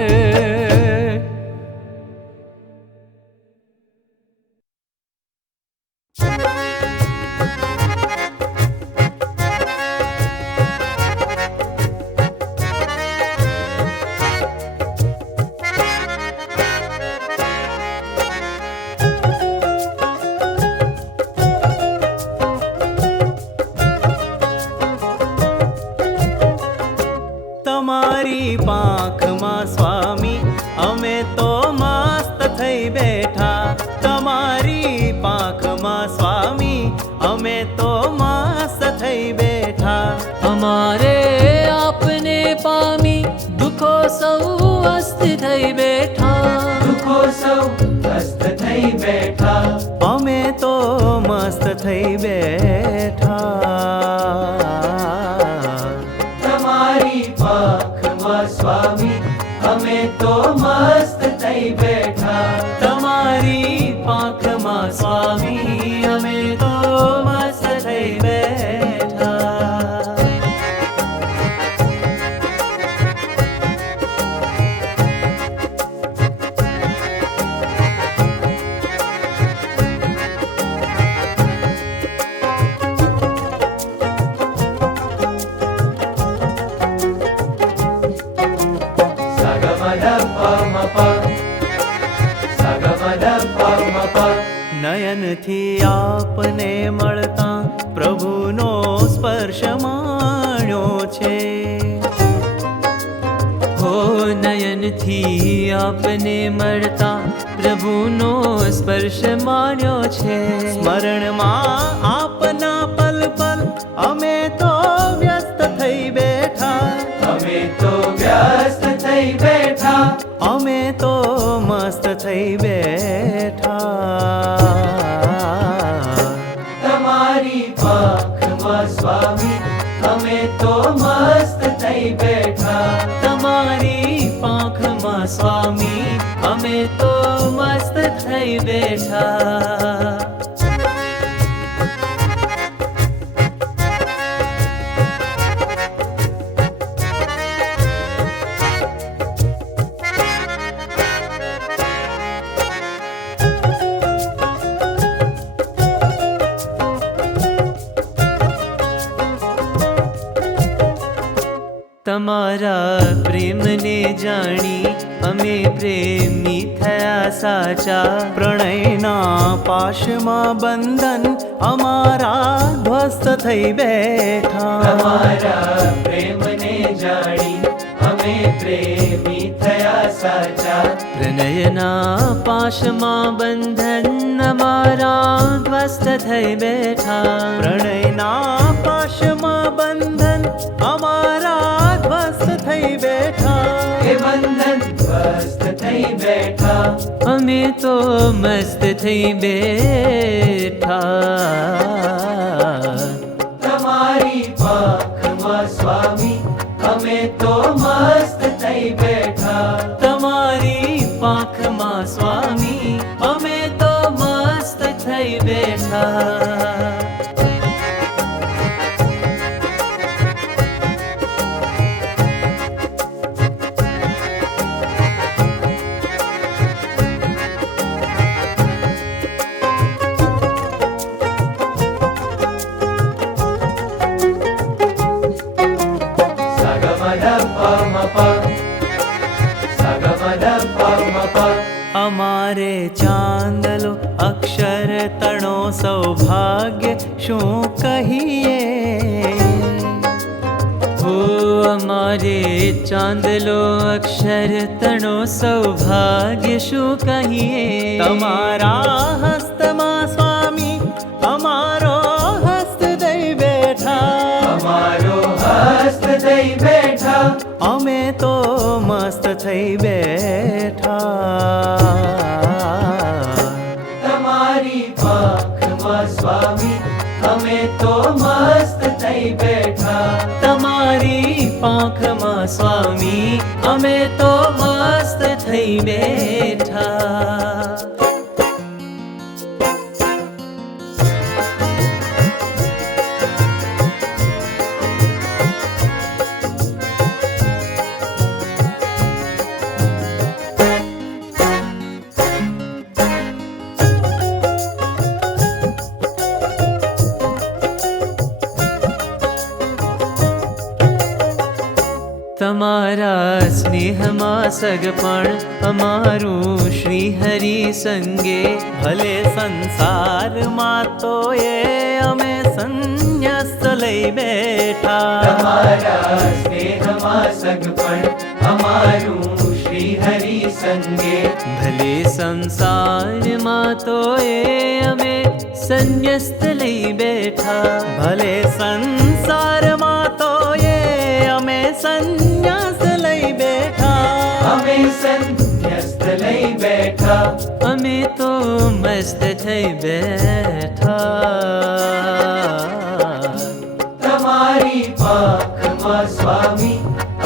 તમારી પાંખમાં સ્વામી અમે તો મસ્ત થઈ બેઠા, તમારી પાંખમાં સ્વામી અમે તો મસ્ત થઈ બેઠા. અમારે આપને પામી દુઃખો સૌ અસ્ત થઈ બેઠા, દુઃખો સૌ અસ્ત થઈ બેઠા, અમે તો મસ્ત થઈ બેઠા. તમારી પાંખમાં સ્વામી અમે તો મસ્ત થઈ બેઠા, તમારી પાંખમાં સ્વામી અમે તો મસ્ત થઈ બેઠા. નયનથી આપને મળતા પ્રભુનો સ્પર્શ માણ્યો છે, હો નયનથી આપને મળતા પ્રભુનો સ્પર્શ માણ્યો છે. સ્મરણમાં આપના પલ પલ અમે તો વ્યસ્ત થઈ બેઠા, અમે તો વ્યસ્ત થઈ બેઠા, અમે તો મસ્ત થઈ બેઠા. તમારી પાંખમાં સ્વામી અમે તો મસ્ત થઈ બેઠા, તમારી પાંખમાં સ્વામી અમે તો મસ્ત થઈ બેઠા. તમારા પ્રેમને જાણી અમે પ્રેમી થયા સાચા, પ્રણયના પાશમાં બંધન અમારા ધ્વસ્ત થઈ બેઠા. તમારા પ્રેમને જાણી અમે પ્રેમી થયા સાચા, પ્રણયના પાશમાં બંધન અમારા ધ્વસ્ત થઈ બેઠા, પ્રણયના પાશમાં બંધન અમારા ધ્વસ્ત થઈ બેઠા. એ બંધન ધ્વસ્ત થઈ બેઠા, અમે તો મસ્ત થઈ બેઠા. તમારી પાંખમાં સ્વામી અમે તો મસ્ત થઈ બેઠા, તમારી પાંખમાં સ્વામી અમે તો મસ્ત થઈ બેઠા. અમારે ચાંદલો અક્ષર તણો સૌભાગ્ય શું કહીએ, હો અમારે ચાંદલો અક્ષર તણો સૌભાગ્ય શું કહીએ. તમારા હસ્તમાં સ્વામી અમારો હસ્ત દઈ બેઠા, અમારો હસ્ત દઈ બેઠા, અમે તો મસ્ત થઈ બેઠા. તમારી પાંખમાં સ્વામી અમે તો મસ્ત થઈ બેઠા, તમારી પાંખમાં સ્વામી અમે તો મસ્ત થઈ બેઠા. તમારા સ્નેહમાં સગપણ અમારું શ્રી હરિ સંગે ભલે સંસારમાં તો એ અમે સંન્યાસ્ત લઈ બેઠા તમારા સ્નેહમાં સગપણ અમારું શ્રી હરિ સંગે ભલે સંસારમાં તો એ અમે સંન્યસ્ત લઈ બેઠા ભલે સંસારમાં તો એ અમે સંન્યાસ લઈ બેઠા અમે સંન્યસ્ત લઈ બેઠા અમે તો મસ્ત થઈ બેઠા તમારી પાંખમાં સ્વામી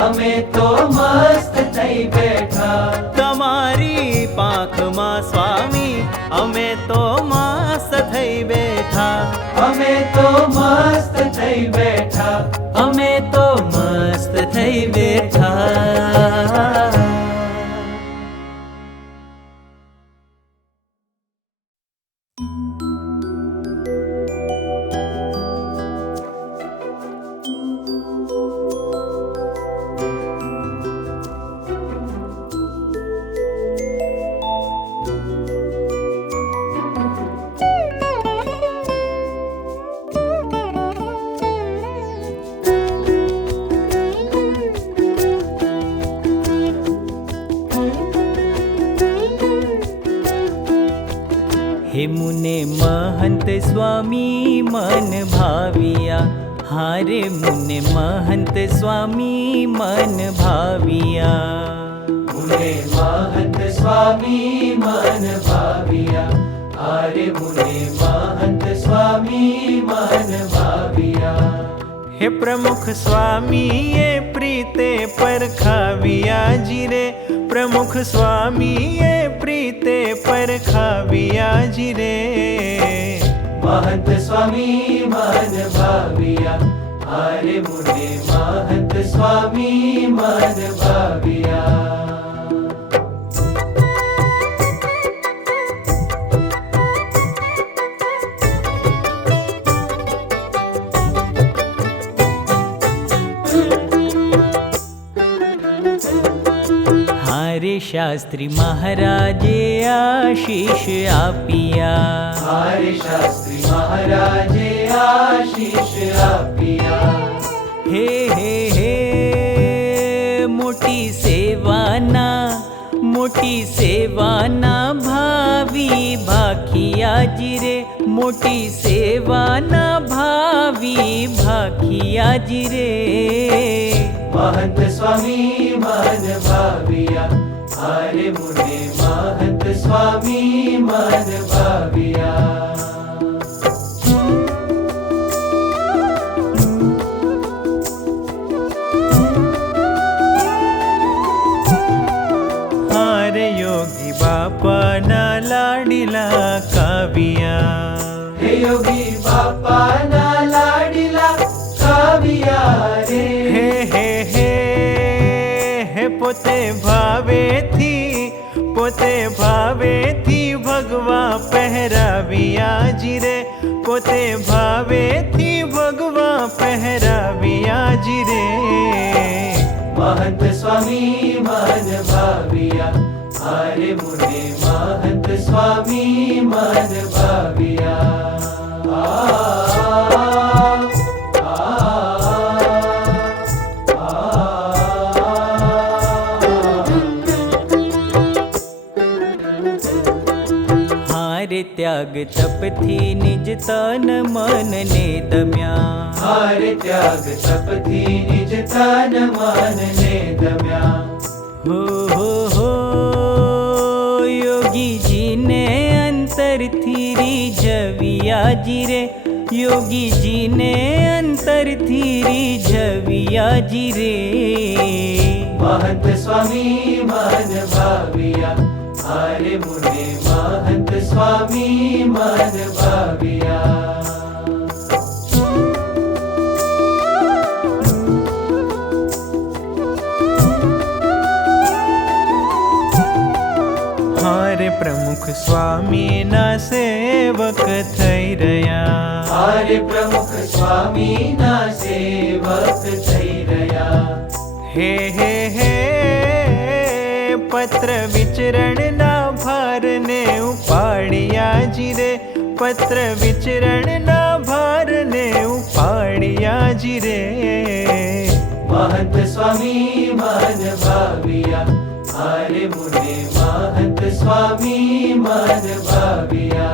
અમે તો મસ્ત થઈ બેઠા તમારી પાંખમાં સ્વામી અમે તો મસ્ત થઈ બેઠા અમે તો મસ્ત થઈ બેઠા અમે તો મસ્ત થઈ બેઠા हे मुने महंत स्वामी मन भाविया हारे मुने महंत स्वामी मन भाविया मुने महंत स्वामी मन भाविया आरे मुने महंत स्वामी मन भाविया हे प्रमुख स्वामी ये प्रीते परखाविया जिरे प्रमुख स्वामी ये प्रीते परखाविया जिरे महंत स्वामी मन भाविया आरे मुने महंत स्वामी मन भाविया हारे शास्त्री महाराजे आशीष आपिया हारे शास्त्री महाराजे आशीष आपिया हे हे हे मोटी सेवाना भावी भाखिया जिरे मोटी सेवाना भावी भाखिया जिरे महंत स्वामी मन भाविया आरे मुने महंत स्वामी मन भाविया हारे योगी बापा ना लाडिला काविया हे योगी बापा ना लाडिला काविया रे हे हे हे हे पोते भावे थी भगवा पहराविया जिरे पोते भावे थी भगवा पहराविया जिरे महंत स्वामी मन भाविया आरे मुने महंत स्वामी मन भाविया हारे त्याग तपथी निज तन मन ने दम्या हारे त्याग तपथी निज तन मन ने दम्या हो योगी जी ने अंतर थी रिझविया जिरे योगी जी ने अंतर थी रिझविया जिरे महंत स्वामी मन भाविया आरे मुने महंत स्वामी मन भाविया हारे प्रमुख स्वामी ना सेवक થઈ રહ્યા हारे प्रमुख स्वामी ना सेवक થઈ રહ્યા हे पत्र विचरण ना भार ने उपाड़िया जी रे, पत्र विचरण ना भार ने उपाड़िया जी रे। महंत स्वामी मन भाविया, हारे मुने महंत स्वामी मन भाविया।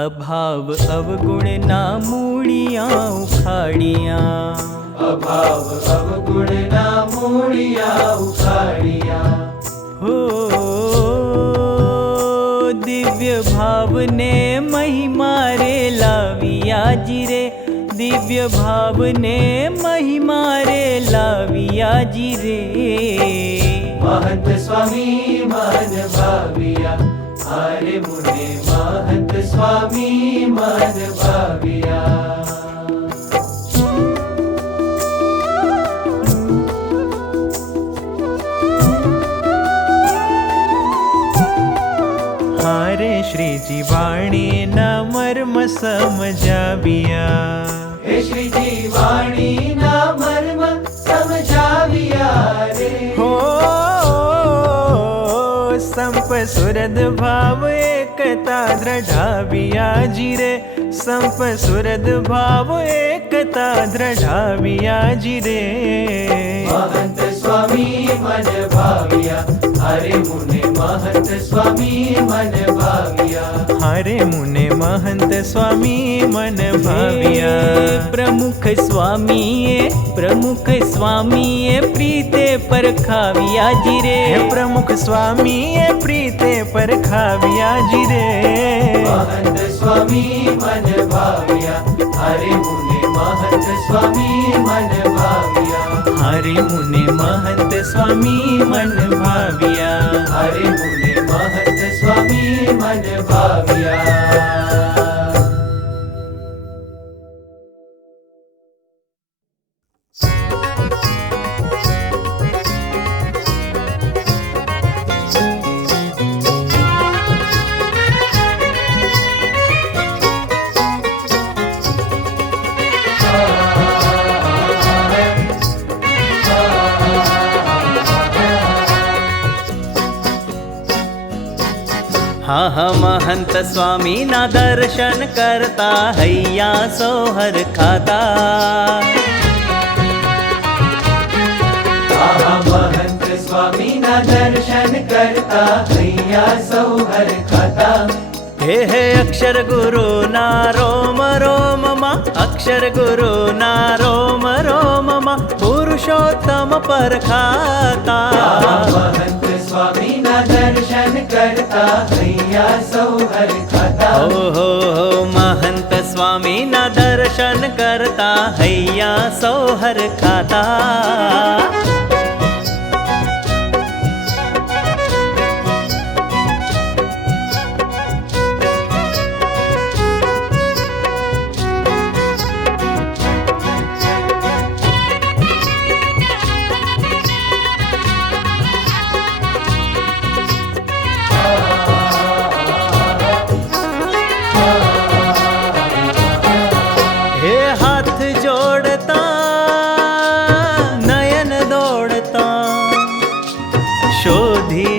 अभाव अवगुण ना मूड़ियाँ उखाड़ियाँ, अभाव अवगुण ना मूड़ियाँ उखाड़ियाँ। हो दिव्य भाव ने महिमा रे लाविया जी रे, दिव्य भाव ने महिमा रे लाविया जी रे। महंत स्वामी मन भाविया, हारे मुने महंत स्वामी मन भाविया। हारे श्री जी वाणी न मर्म समझाविया, हे श्री जी वाणी ना मर्म समझाविया रे। हो संप सुरद भाव एकता दृढ़ाविया जी रे, संप सुरद भाव एकता दृढ़ाविया जी रे। महंत स्वामी मन भाविया, हरे मुने महंत स्वामी मन भाविया। हरे मुने महंत स्वामी मन भाविया। प्रमुख स्वामी प्रमुख स्वामी प्रीते पर खाविया जी रे, हे प्रमुख स्वामी प्रीते पर खाविया जी रे। महंत स्वामी मन भाविया, हरे मुने महंत स्वामी मन भाविया। हरे मुने महंत स्वामी मन भाविया, हरे मुने महंत स्वामी मन भाविया। हाँ महंत स्वामी ना दर्शन करता हैया सोहर खाता। महंत स्वामी ना दर्शन करता हैया सोहर खाता। हे अक्षर गुरु ना रोम रोम मा, अक्षर गुरु ना रोम रोम मा पुरुषोत्तम पर खाता। महंत स्वामी ना दर्शन करता हैया सोहर खाता। हो महंत स्वामी ना दर्शन करता हैया सोहर खाता।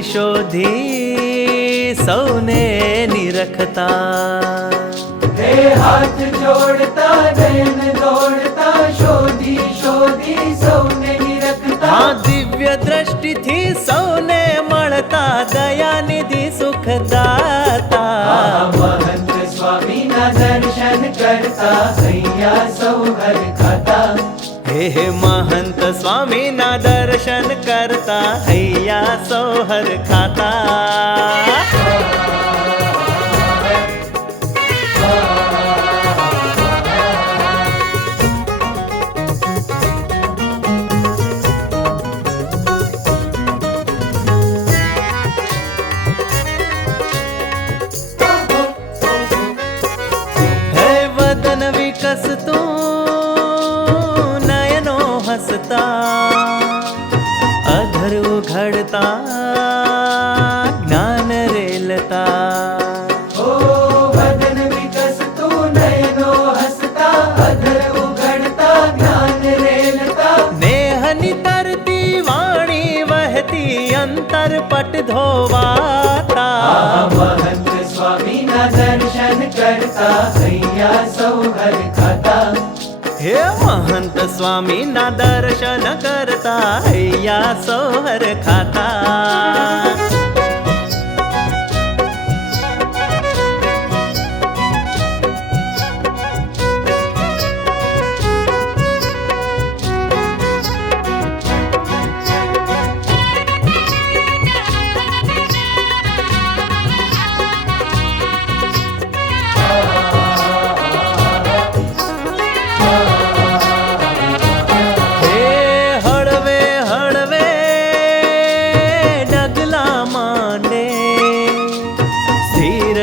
शोधी सौने निरखता। हे हाथ जोड़ता नयन दौड़ता, शोधी शोधी सौने निरखता। हाँ दिव्य दृष्टि थी सौने मळता, दया निधि सुखदाता। महंत स्वामी ना दर्शन करता हैया सोहर खाता। हे महंत स्वामी ना दर्शन करता हैया सोहर खाता। है वदन विकस तू हसता। पट धोवाता। महंत स्वामी ना दर्शन करता हैया सौ हर खाता। हे महंत स्वामी ना दर्शन करता हैया सोहर खाता।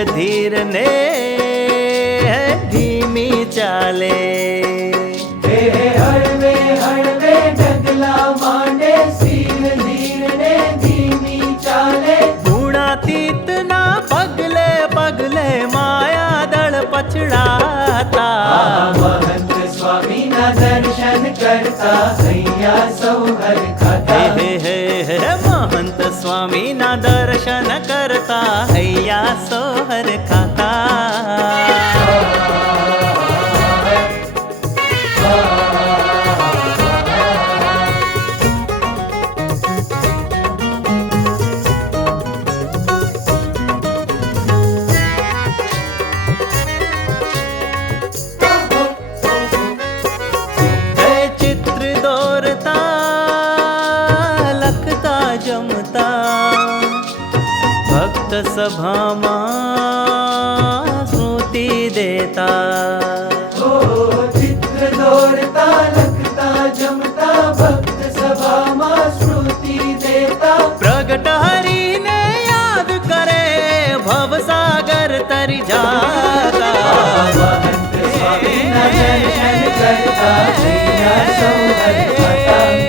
धीर ने धीमी चाले। हड़वे हड़वे डगला मांडे सीर धीर ने धीमी चाले। गुणातीत ना पगले पगले माया दल पछड़ाता। महंत स्वामी ना दर्शन करता हैया सौ हर खाता। हे महंत स्वामी ना दर्शन करता हैया सोहर खाता। चित्र दौरता लखता जमता भक्त सभा स्मृति देता। चित्र दौड़ता लखता जमता भक्त सभा मां स्मृति देता। प्रगट हरि ने याद करे भव सागर तर जाता। महंत स्वामी ना दर्शन करता हैया सौ हर खाता।